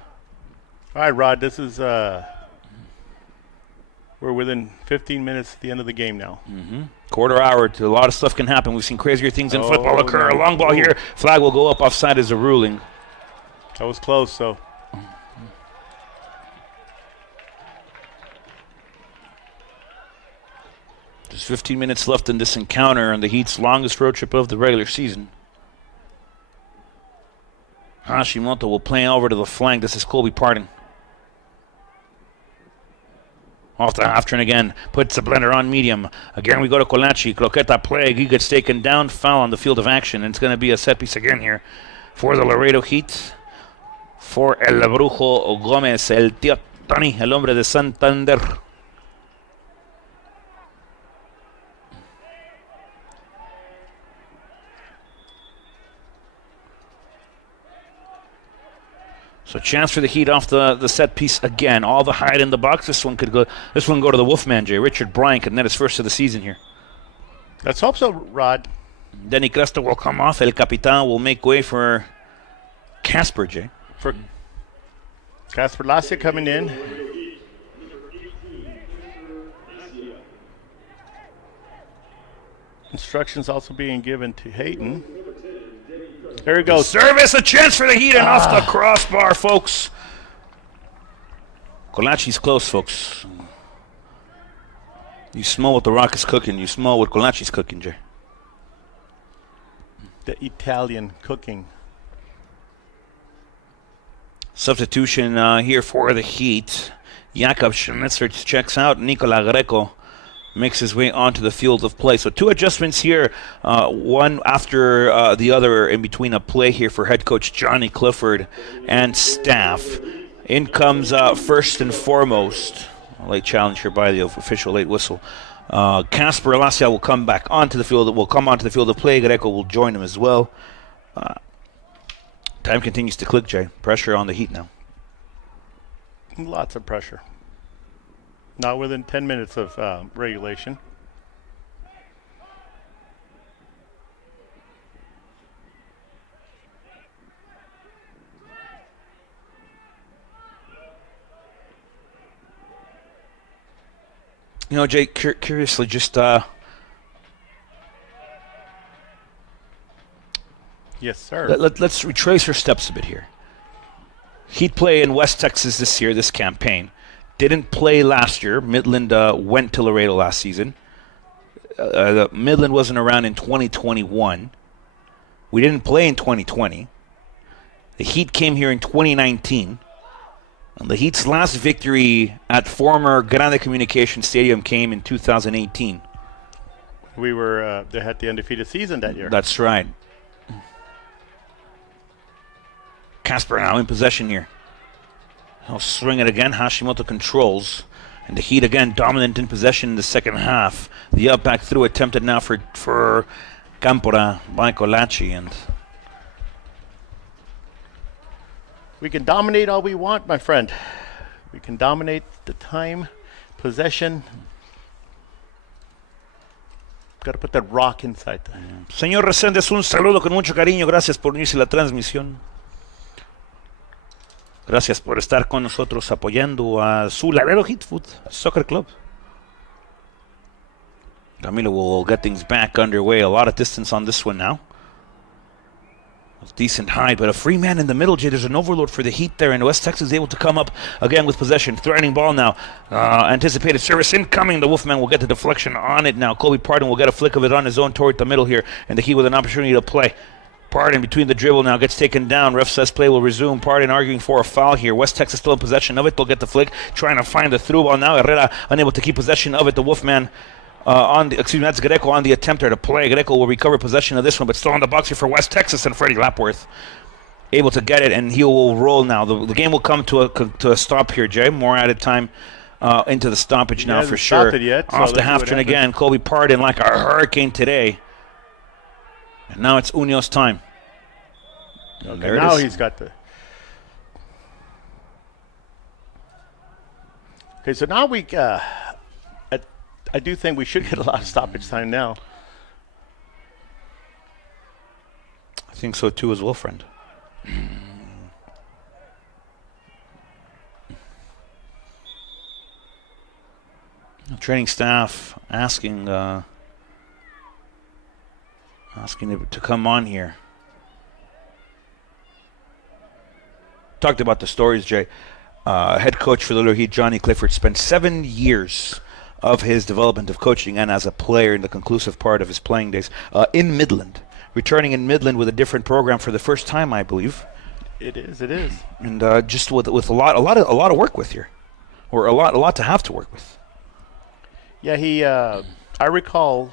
All right, Rod, this is we're within 15 minutes at the end of the game now. Quarter hour to a lot of stuff can happen. We've seen crazier things in football occur. no. A long ball here. Flag will go up offside as a ruling. That was close, so. There's 15 minutes left in this encounter on the Heat's longest road trip of the regular season. Hashimoto will play over to the flank. This is Colby Pardon. Off the half turn again. Puts the blender on medium. Again, we go to Colaci. Croqueta play. He gets taken down. Foul on the field of action. And it's going to be a set piece again here for the Laredo Heat. For El Brujo Gomez. El Tío Tony. El hombre de Santander. So chance for the Heat off the set piece again. All the hide in the box. This one could go. This one go to the Wolfman. Jay Richard Bryant could net his first of the season here. Let's hope so, Rod. Denny Cresta will come off. El Capitan will make way for Casper. Jay. For Casper Lassia coming in. Instructions also being given to Hayton. There he goes. Service, a chance for the Heat and off the crossbar, folks. Colachi's close, folks. You smell what the Rock is cooking. You smell what Colachi's cooking, Jay. The Italian cooking. Substitution here for the Heat. Jakob Schnitzer checks out. Nicola Greco makes his way onto the field of play. So two adjustments here, one after the other in between a play here for head coach Johnny Clifford and staff. In comes first and foremost, a late challenge here by the official late whistle. Casper Lassia will come back onto the field. Will come onto the field of play. Greco will join him as well. Time continues to click, Jay. Pressure on the Heat now. Lots of pressure. Not within 10 minutes of regulation. You know, Jay, curiously, just yes, sir. let's retrace our steps a bit here. Heat play in West Texas this year, this campaign. Didn't play last year. Midland went to Laredo last season. Midland wasn't around in 2021. We didn't play in 2020. The Heat came here in 2019. And the Heat's last victory at former Grande Communication Stadium came in 2018. We were they had the undefeated season that year. That's right. Casper now in possession here. He'll swing it again. Hashimoto controls. And the Heat again dominant in possession in the second half. The up back through attempted now for Campora by Colachi. And we can dominate all we want, my friend. We can dominate the time, possession. Got to put that rock inside. Señor Reséndez, un saludo con mucho cariño. Gracias por unirse a la transmisión. Gracias por estar con nosotros apoyando a su Laredo Heat Food Soccer Club. Camilo will get things back underway. A lot of distance on this one now. Decent height, but a free man in the middle, Jay. There's an overload for the Heat there, and West Texas is able to come up again with possession. Threatening ball now. Anticipated service incoming. The Wolfman will get the deflection on it now. Kobe Pardon will get a flick of it on his own toward the middle here, and the Heat with an opportunity to play. Pardon between the dribble now gets taken down. Ref says play will resume. Pardon arguing for a foul here. West Texas still in possession of it. They'll get the flick, trying to find the through ball now. Herrera unable to keep possession of it. The Wolfman that's Greco on the attempter to play. Greco will recover possession of this one, but still on the box here for West Texas, and Freddie Lapworth able to get it, and he will roll now. The game will come to a stop here, Jay. More added time into the stoppage now for sure. Yet, off the half turn again. Kobe Pardon like a hurricane today. And now it's Unio's time. Okay, now he's got the... Okay, so now we... I do think we should get a lot of stoppage time now. I think so too as well, friend. Training staff asking to come on here. Talked about the stories, Jay. Head coach for the Little Heat, Johnny Clifford, spent 7 years of his development of coaching and as a player in the conclusive part of his playing days in Midland, returning in Midland with a different program for the first time, I believe. It is. And just with a lot of work with here, or a lot to have to work with. Yeah, he. I recall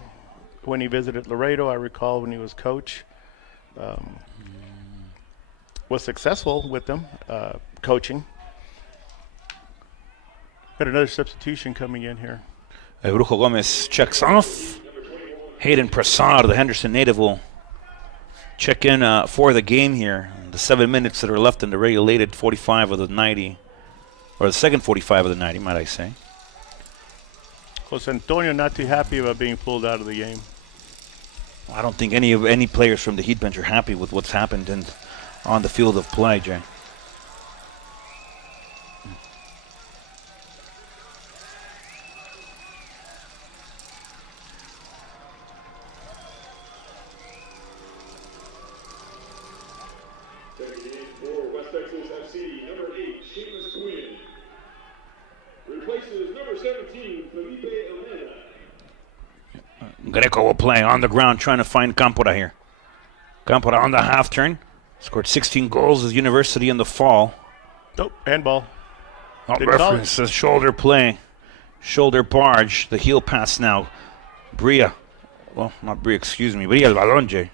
when he visited Laredo. I recall when he was coach. Was successful with them coaching. Got another substitution coming in here. Brujo Gomez checks off. Hayden Prasad, the Henderson native, will check in for the game here. The 7 minutes that are left in the regulated 45 of the 90, or the second 45 of the 90, might I say. Jose Antonio not too happy about being pulled out of the game. I don't think any players from the Heat bench are happy with what's happened on the field of play, Jay. Checking in for West Texas FC, number 8, Seamus Quinn. Replaces number 17, Felipe Almeida. Greco will play on the ground trying to find Campora here. Campora on the half turn. Scored 16 goals as University in the fall. Nope, handball. Oh, Didn't call reference says shoulder play. Shoulder barge. The heel pass now. Bria. Well, not Bria, excuse me. Bria el balón, Jay.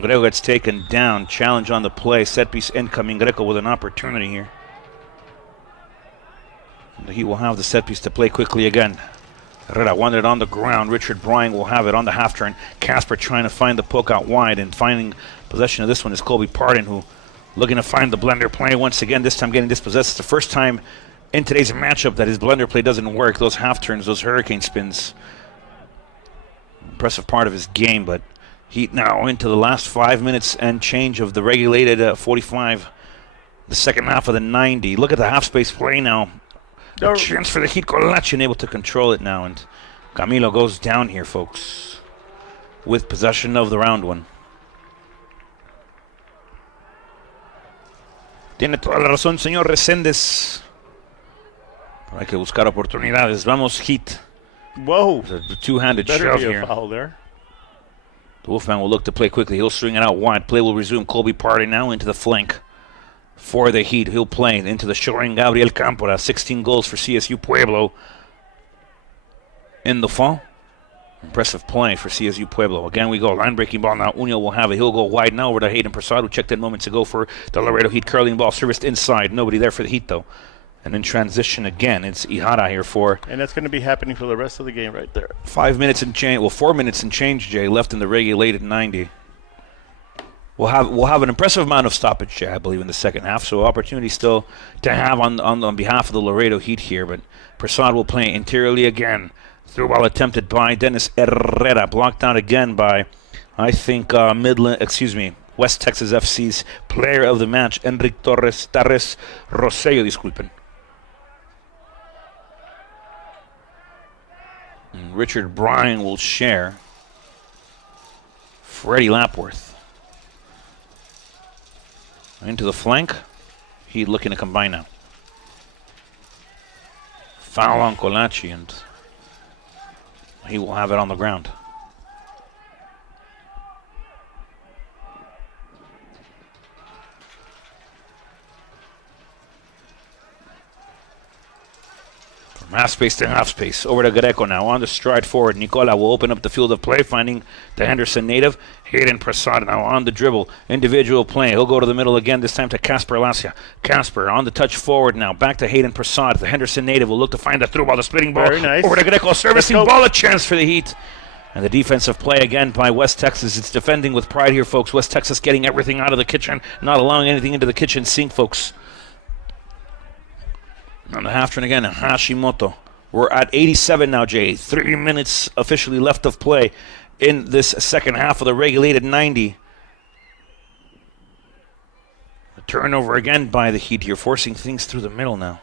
Greco gets taken down. Challenge on the play. Set piece incoming. Greco with an opportunity here. The Heat will have the set piece to play quickly again. Herrera wanted it on the ground. Richard Bryant will have it on the half turn. Casper trying to find the poke out wide, and finding possession of this one is Colby Pardon, who looking to find the blender play once again, this time getting dispossessed. It's the first time in today's matchup that his blender play doesn't work. Those half turns, those hurricane spins. Impressive part of his game, but Heat now into the last 5 minutes and change of the regulated 45, the second half of the 90. Look at the half space play now. A chance for the Heat. Colachin able to control it now, and Camilo goes down here, folks, with possession of the round one. Tiene toda la razón, señor Reséndez. Hay que buscar oportunidades. Vamos, Heat. Whoa. The two-handed Better shove be a here. foul there. The Wolfman will look to play quickly. He'll string it out wide. Play will resume. Colby Pardon now into the flank for the Heat. He'll play into the showing Gabriel Campora. 16 goals for CSU Pueblo in the fall. Impressive play for CSU Pueblo. Again, we go. Line-breaking ball now. Unio will have it. He'll go wide now over to Hayden Prasad, who checked in moments ago for the Laredo Heat. Curling ball serviced inside. Nobody there for the Heat, though. And in transition again, it's Ihara here for... And that's going to be happening for the rest of the game right there. 5 minutes and change. Well, 4 minutes and change, Jay, left in the regulated 90. We'll have an impressive amount of stoppage, Jay, I believe, in the second half. So opportunity still to have on behalf of the Laredo Heat here. But Prasad will play interiorly again. Through ball attempted by Dennis Herrera. Blocked out again by, I think, West Texas FC's player of the match, Enrique Torres Rosello, disculpen. And Richard Bryan will share. Freddie Lapworth. Into the flank. He's looking to combine now. Foul on Colaci, and he will have it on the ground. From half space to half space. Over to Greco now. On the stride forward. Nicola will open up the field of play, finding the Henderson native. Hayden Prasad now on the dribble. Individual play. He'll go to the middle again, this time to Casper Lasia. Casper on the touch forward now. Back to Hayden Prasad. The Henderson native will look to find the through ball, the splitting ball. Very nice. Over to Greco. Servicing ball, a chance for the Heat. And the defensive play again by West Texas. It's defending with pride here, folks. West Texas getting everything out of the kitchen, not allowing anything into the kitchen sink, folks. On the half turn again, Hashimoto. We're at 87 now, Jay. 3 minutes officially left of play in this second half of the regulated 90. A turnover again by the Heat here, forcing things through the middle now.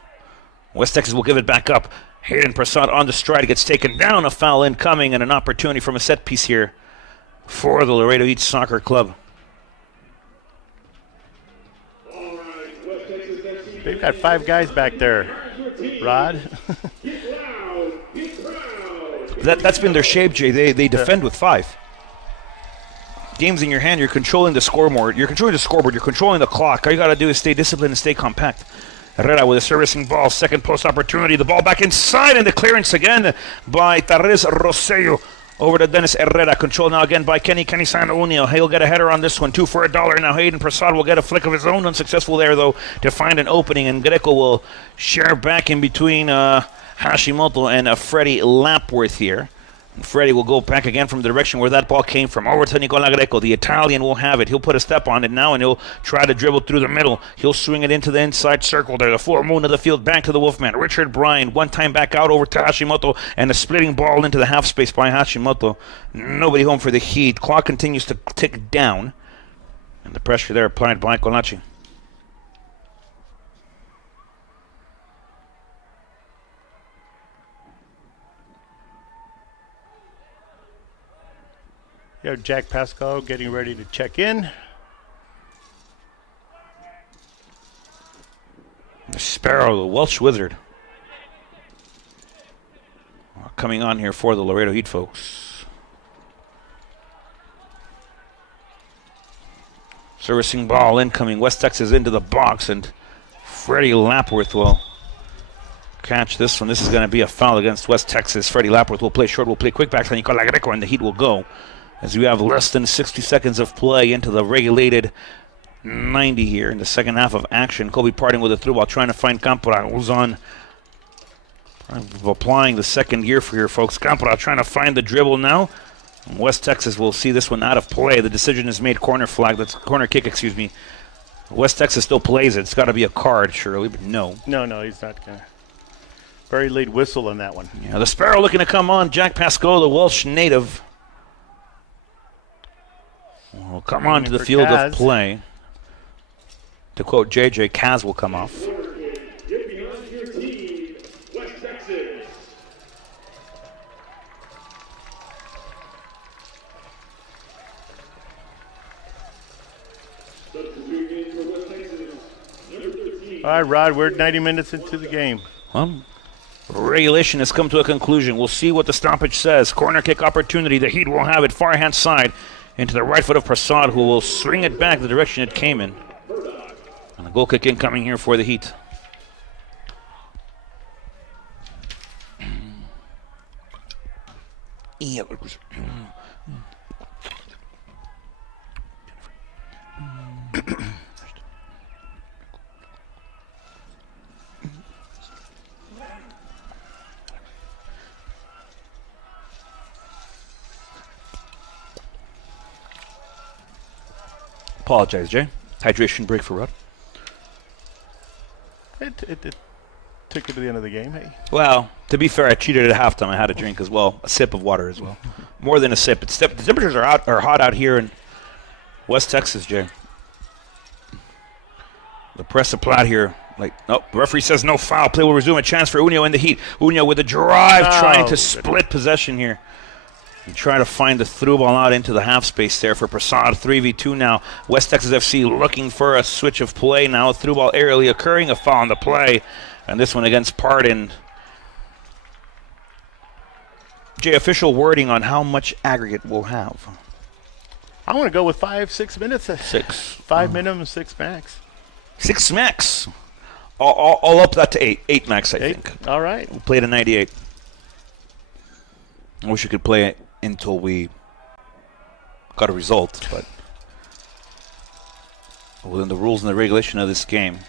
West Texas will give it back up. Hayden Prasad on the stride, gets taken down. A foul incoming and an opportunity from a set piece here for the Laredo Heat Soccer Club. They've got 5 guys back there, Rod. That's been their shape, Jay. They defend with 5. Game's in your hand. You're controlling the scoreboard. You're controlling the clock. All you got to do is stay disciplined and stay compact. Herrera with a servicing ball. Second post opportunity. The ball back inside, and the clearance again by Torres Rosello. Over to Dennis Herrera. Control now again by Kenny San Unio. He'll get a header on this one. 2 for $1. Now Hayden Prasad will get a flick of his own. Unsuccessful there, though, to find an opening. And Greco will share back in between Hashimoto and Freddie Lapworth here. Freddie will go back again from the direction where that ball came from. Over to Nicola Greco. The Italian will have it. He'll put a step on it now, and he'll try to dribble through the middle. He'll swing it into the inside circle there. The full moon of the field back to the Wolfman. Richard Bryan, one time back out over to Hashimoto, and a splitting ball into the half space by Hashimoto. Nobody home for the Heat. Clock continues to tick down, and the pressure there applied by Colaci. You have Jack Pascal getting ready to check in. The Sparrow, the Welsh Wizard, coming on here for the Laredo Heat, folks. Servicing ball incoming. West Texas into the box, and Freddie Lapworth will catch this one. This is going to be a foul against West Texas. Freddie Lapworth will play short, will play quick back to Nicola Greco, and the Heat will go. As we have less than 60 seconds of play into the regulated 90 here in the second half of action. Kobe parting with a through ball, trying to find Campora. Who's on applying the second gear for here, folks. Campora trying to find the dribble now. West Texas will see this one out of play. The decision is made. Corner flag. That's corner kick, excuse me. West Texas still plays it. It's got to be a card, surely, but no. No, he's not going to. Very late whistle on that one. Yeah, the Sparrow looking to come on. Jack Pascal, the Welsh native, will come on to the field of play. To quote JJ, Kaz will come off. Get behind your team, West Texas. Substituting for West Texas, number 13. All right, Rod, we're 90 minutes into the game. Well, regulation has come to a conclusion. We'll see what the stoppage says. Corner kick opportunity. The Heat will have it far hand side into the right foot of Prasad, who will swing it back the direction it came in. And a goal kick incoming here for the Heat. Apologize, Jay. Hydration break for Rod. It took you to the end of the game, hey? Well, to be fair, I cheated at halftime. I had a drink as well, a sip of water as well. More than a sip. The temperatures are hot out here in West Texas, Jay. The press applied here. The referee says no foul. Play will resume. A chance for Unio in the Heat. Unio with a drive, trying to split possession here. And try to find the through ball out into the half space there for Prasad. 3v2 now. West Texas FC looking for a switch of play now. A through ball aerially occurring. A foul on the play. And this one against Pardon. Jay, official wording on how much aggregate we'll have. I want to go with 5-6 minutes. 6. 5 minimum, 6 max. 6 max. I'll up that to 8. 8 max, I think. All right. We'll play to 98. I wish we could play it until we got a result, but within the rules and the regulation of this game.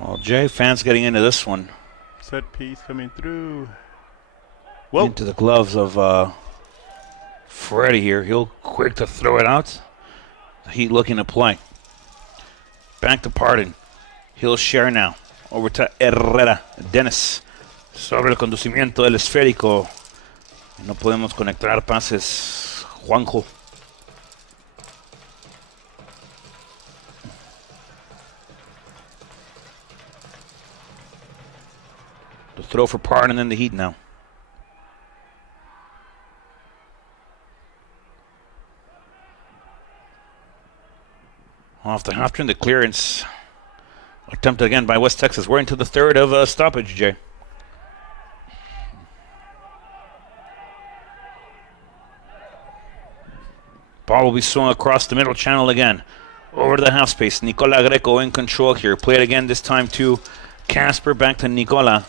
Well, Jay, fans getting into this one. Set piece coming through. Whoa. Into the gloves of Freddie here. He'll quick to throw it out. The Heat looking to play. Back to Pardon. He'll share now. Over to Herrera. Dennis. Sobre el conducimiento del esférico. No podemos conectar pases. Juanjo. The throw for Pardon in the Heat now. Off the half turn, the clearance attempted again by West Texas. We're into the third of stoppage, Jay. Ball will be swung across the middle channel again. Over to the half space. Nicola Greco in control here. Play it again, this time to Casper. Back to Nicola.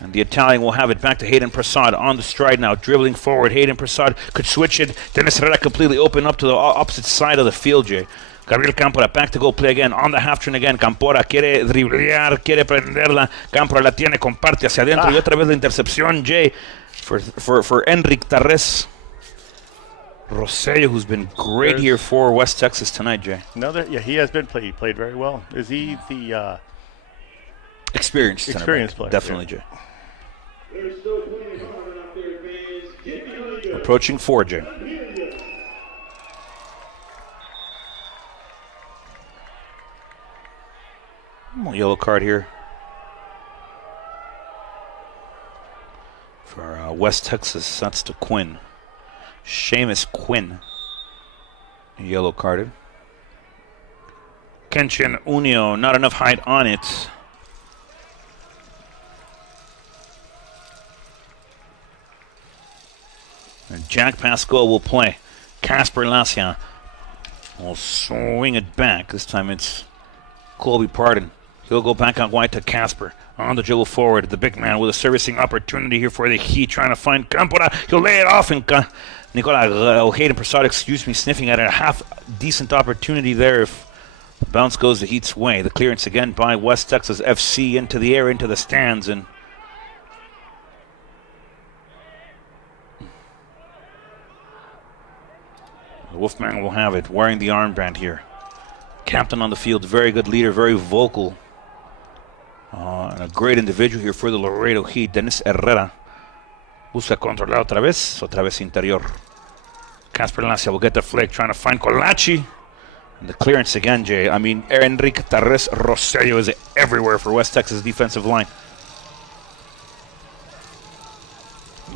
And the Italian will have it back to Hayden Prasad on the stride now. Dribbling forward. Hayden Prasad could switch it. Dennis Herrera completely open up to the opposite side of the field, Jay. Gabriel Campora back to go play again on the half turn again. Campora quiere driblear, quiere prenderla. Campora la tiene, comparte hacia adentro y otra vez la intercepción, Jay, for Enric Tarres Rosello, who's been great here for West Texas tonight, Jay. Yeah, he has been He played very well. Is he the experienced player? Definitely, Jay. They're still playing hard out there, fans. Get behind them. Approaching 4, Jay. Yellow card here for West Texas. That's to Quinn. Seamus Quinn. Yellow carded. Kenshin Unio, not enough height on it. And Jack Pascal will play. Casper Lasia will swing it back. This time it's Colby Pardon. He'll go back out wide to Casper. On the dribble forward. The big man with a servicing opportunity here for the Heat, trying to find Campora. He'll lay it off, and Nicola Hayden Prasad, sniffing at a half decent opportunity there if the bounce goes the Heat's way. The clearance again by West Texas FC into the air, into the stands, and the Wolfman will have it, wearing the armband here. Captain on the field, very good leader, very vocal. And a great individual here for the Laredo Heat, Dennis Herrera. Busca controlar otra vez interior. Casper Lancia will get the flick, trying to find Colaci. And the clearance again, Jay. I mean, Enrique Tarres Rosello is everywhere for West Texas defensive line.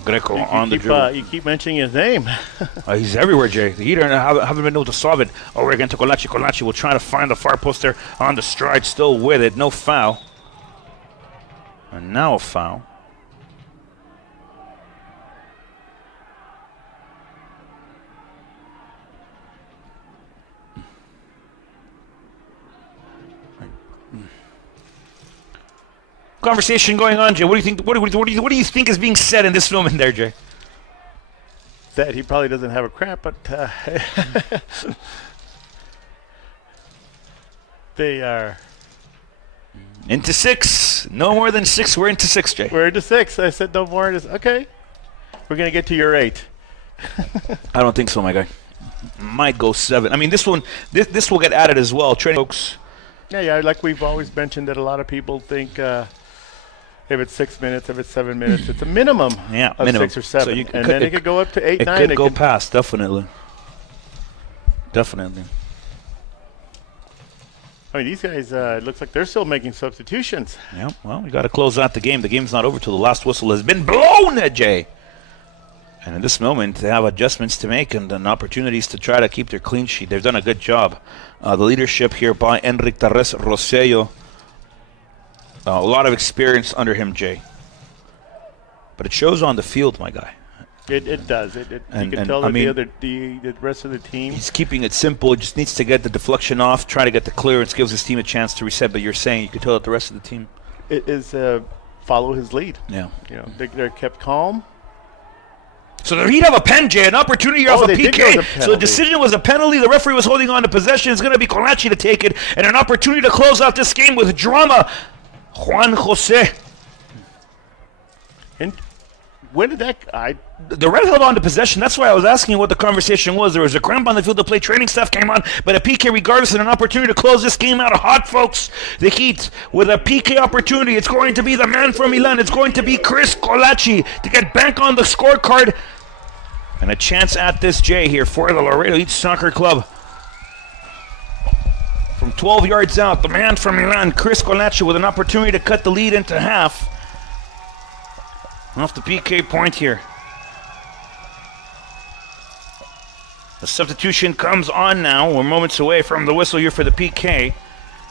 Greco on the dribble. You keep mentioning his name. He's everywhere, Jay. The Heat haven't been able to solve it. Over again to Colaci. Colaci will try to find the far post there on the stride, still with it. No foul. And now a foul. Conversation going on, Jay. What do you think? What do you think is being said in this moment there, Jay? That he probably doesn't have a cramp, but they are into 6. No more than 6. We're into 6, Jay. We're into 6. I said no more. Okay, we're gonna get to your 8. I don't think so, my guy. Might go 7. I mean, this will get added as well. Training folks. Yeah. Like we've always mentioned, that a lot of people think if it's 6 minutes, if it's 7 minutes, it's a minimum of minimum. 6 or 7. So and then it could go up to 8, 9. It could go past, definitely. I mean, these guys, it looks like they're still making substitutions. Yeah, well, we got to close out the game. The game's not over till the last whistle has been blown, Jay. And in this moment, they have adjustments to make and opportunities to try to keep their clean sheet. They've done a good job. The leadership here by Enrique Tarres Rosello. A lot of experience under him, Jay. But it shows on the field, my guy. It does. You can tell that the rest of the team. He's keeping it simple. He just needs to get the deflection off, try to get the clearance, gives his team a chance to reset. But you're saying you can tell that the rest of the team is follow his lead. Yeah. They're kept calm. So the Heat have a pen, Jay, an opportunity off a PK. So the decision was a penalty. The referee was holding on to possession. It's going to be Colaci to take it, and an opportunity to close out this game with drama. Juan Jose. And when did that? The ref held on to possession. That's why I was asking what the conversation was. There was a cramp on the field to play. Training staff came on, but a PK regardless, and an opportunity to close this game out hot, folks. The Heat with a PK opportunity. It's going to be the man from Milan. It's going to be Chris Colaci to get back on the scorecard. And a chance at this, Jay, here for the Laredo Heat Soccer Club. From 12 yards out, the man from Milan, Chris Colaci, with an opportunity to cut the lead into half. Off the PK point here. The substitution comes on now. We're moments away from the whistle here for the PK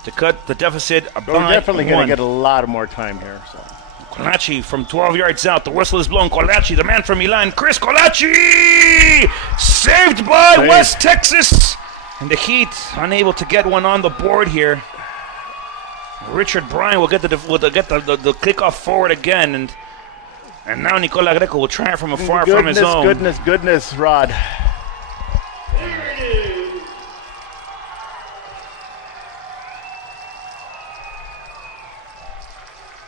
to cut the deficit by We're definitely going one. to get a lot more time here. So Colaci from 12 yards out. The whistle is blown. Colaci, the man from Milan. Chris Colaci! Saved by West Texas. And the Heat unable to get one on the board here. Richard Bryan will get the kickoff forward again. And now Nicola Greco will try it from afar from his own. Goodness, Rod. There it is.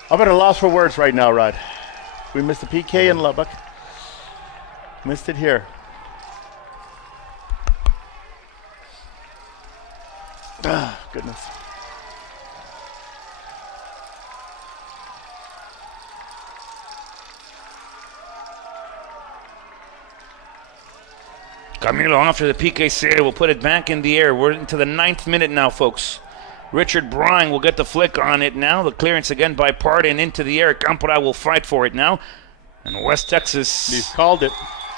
I'm at a loss for words right now, Rod. We missed the PK in Lubbock. Missed it here. Ah, goodness. Camilo after the PK save will put it back in the air. We're into the 9th minute now, folks. Richard Bryan will get the flick on it now. The clearance again by Pardon into the air. Campora will fight for it now. And West Texas. He's called it.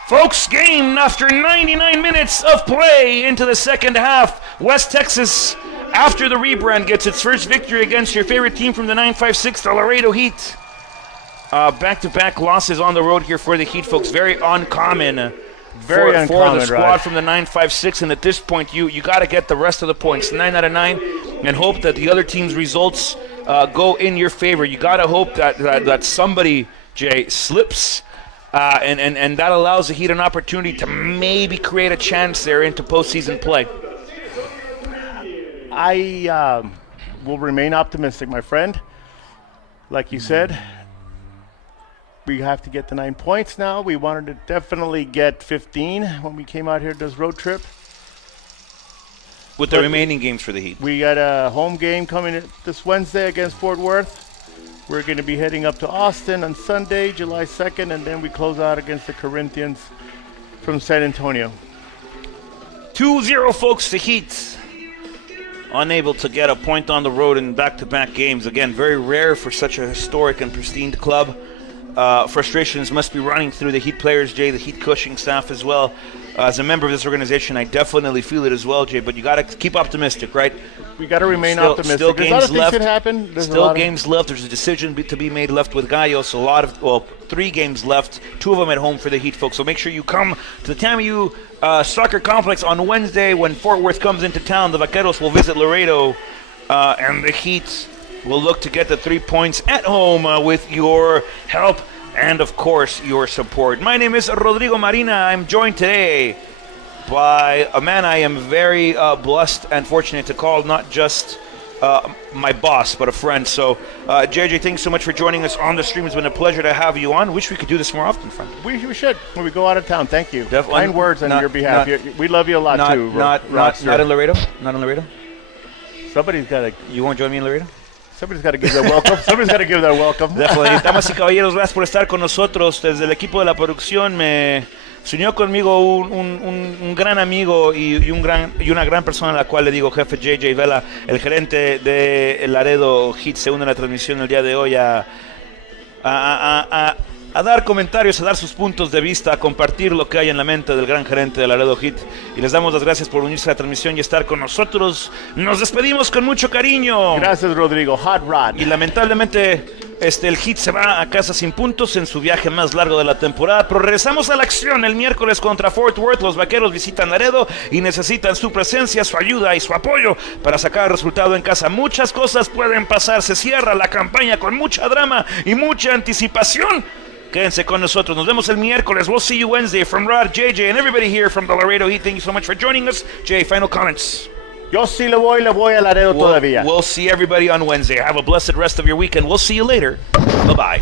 Folks, game after 99 minutes of play into the second half. West Texas, after the rebrand, gets its first victory against your favorite team from the 956, the Laredo Heat. Back-to-back losses on the road here for the Heat, folks. Very uncommon. Very for uncommon, the squad right? from the 956, and at this point you got to get the rest of the points, 9 out of 9, and hope that the other team's results go in your favor. You got to hope that somebody, Jay, slips, and that allows the Heat an opportunity to maybe create a chance there into postseason play. I will remain optimistic, my friend. Like you said, we have to get the 9 points now. We wanted to definitely get 15 when we came out here this road trip. With the remaining games for the Heat. We got a home game coming this Wednesday against Fort Worth. We're going to be heading up to Austin on Sunday, July 2nd, and then we close out against the Corinthians from San Antonio. 2-0, folks, the Heat. Unable to get a point on the road in back-to-back games. Again, very rare for such a historic and pristine club. Frustrations must be running through the Heat players, Jay, the Heat coaching staff as well. As a member of this organization, I definitely feel it as well, Jay, but you got to keep optimistic, right? We got to remain optimistic. Still There's a lot of games things left. that happen. Still games left. There's a decision to be made left with Gallos. 3 games left, 2 of them at home for the Heat, folks. So make sure you come to the TAMU Soccer Complex on Wednesday when Fort Worth comes into town. The Vaqueros will visit Laredo, and the Heat will look to get the 3 points at home with your help and, of course, your support. My name is Rodrigo Marina. I'm joined today by a man I am very blessed and fortunate to call not just my boss, but a friend. So, JJ, thanks so much for joining us on the stream. It's been a pleasure to have you on. Wish we could do this more often, friend. We should when we go out of town. Thank you. Definitely. Kind words on your behalf. We love you a lot too. Not in Laredo. Not in Laredo. Somebody's got to. You won't join me in Laredo? Somebody's got to give their welcome. Somebody's got to give their welcome. Definitely. Damas y caballeros, gracias por estar con nosotros. Desde el equipo de la producción se unió conmigo un gran amigo y una gran persona a la cual le digo jefe, JJ Vela, el gerente de Laredo Heat. Se une a la transmisión el día de hoy a dar comentarios, a dar sus puntos de vista, a compartir lo que hay en la mente del gran gerente de Laredo Heat. Y les damos las gracias por unirse a la transmisión y estar con nosotros. Nos despedimos con mucho cariño. Gracias, Rodrigo. Hot Rod. Y lamentablemente el Heat se va a casa sin puntos en su viaje más largo de la temporada. Pero regresamos a la acción el miércoles contra Fort Worth. Los Vaqueros visitan Laredo y necesitan su presencia, su ayuda y su apoyo para sacar el resultado en casa. Muchas cosas pueden pasar. Se cierra la campaña con mucha drama y mucha anticipación. Quédense con nosotros. Nos vemos el miércoles. We'll see you Wednesday. From Rod, JJ, and everybody here from the Laredo Heat, thank you so much for joining us. Jay, final comments. Yo sí le voy a Laredo todavía. We'll see everybody on Wednesday. Have a blessed rest of your weekend. We'll see you later. Bye-bye.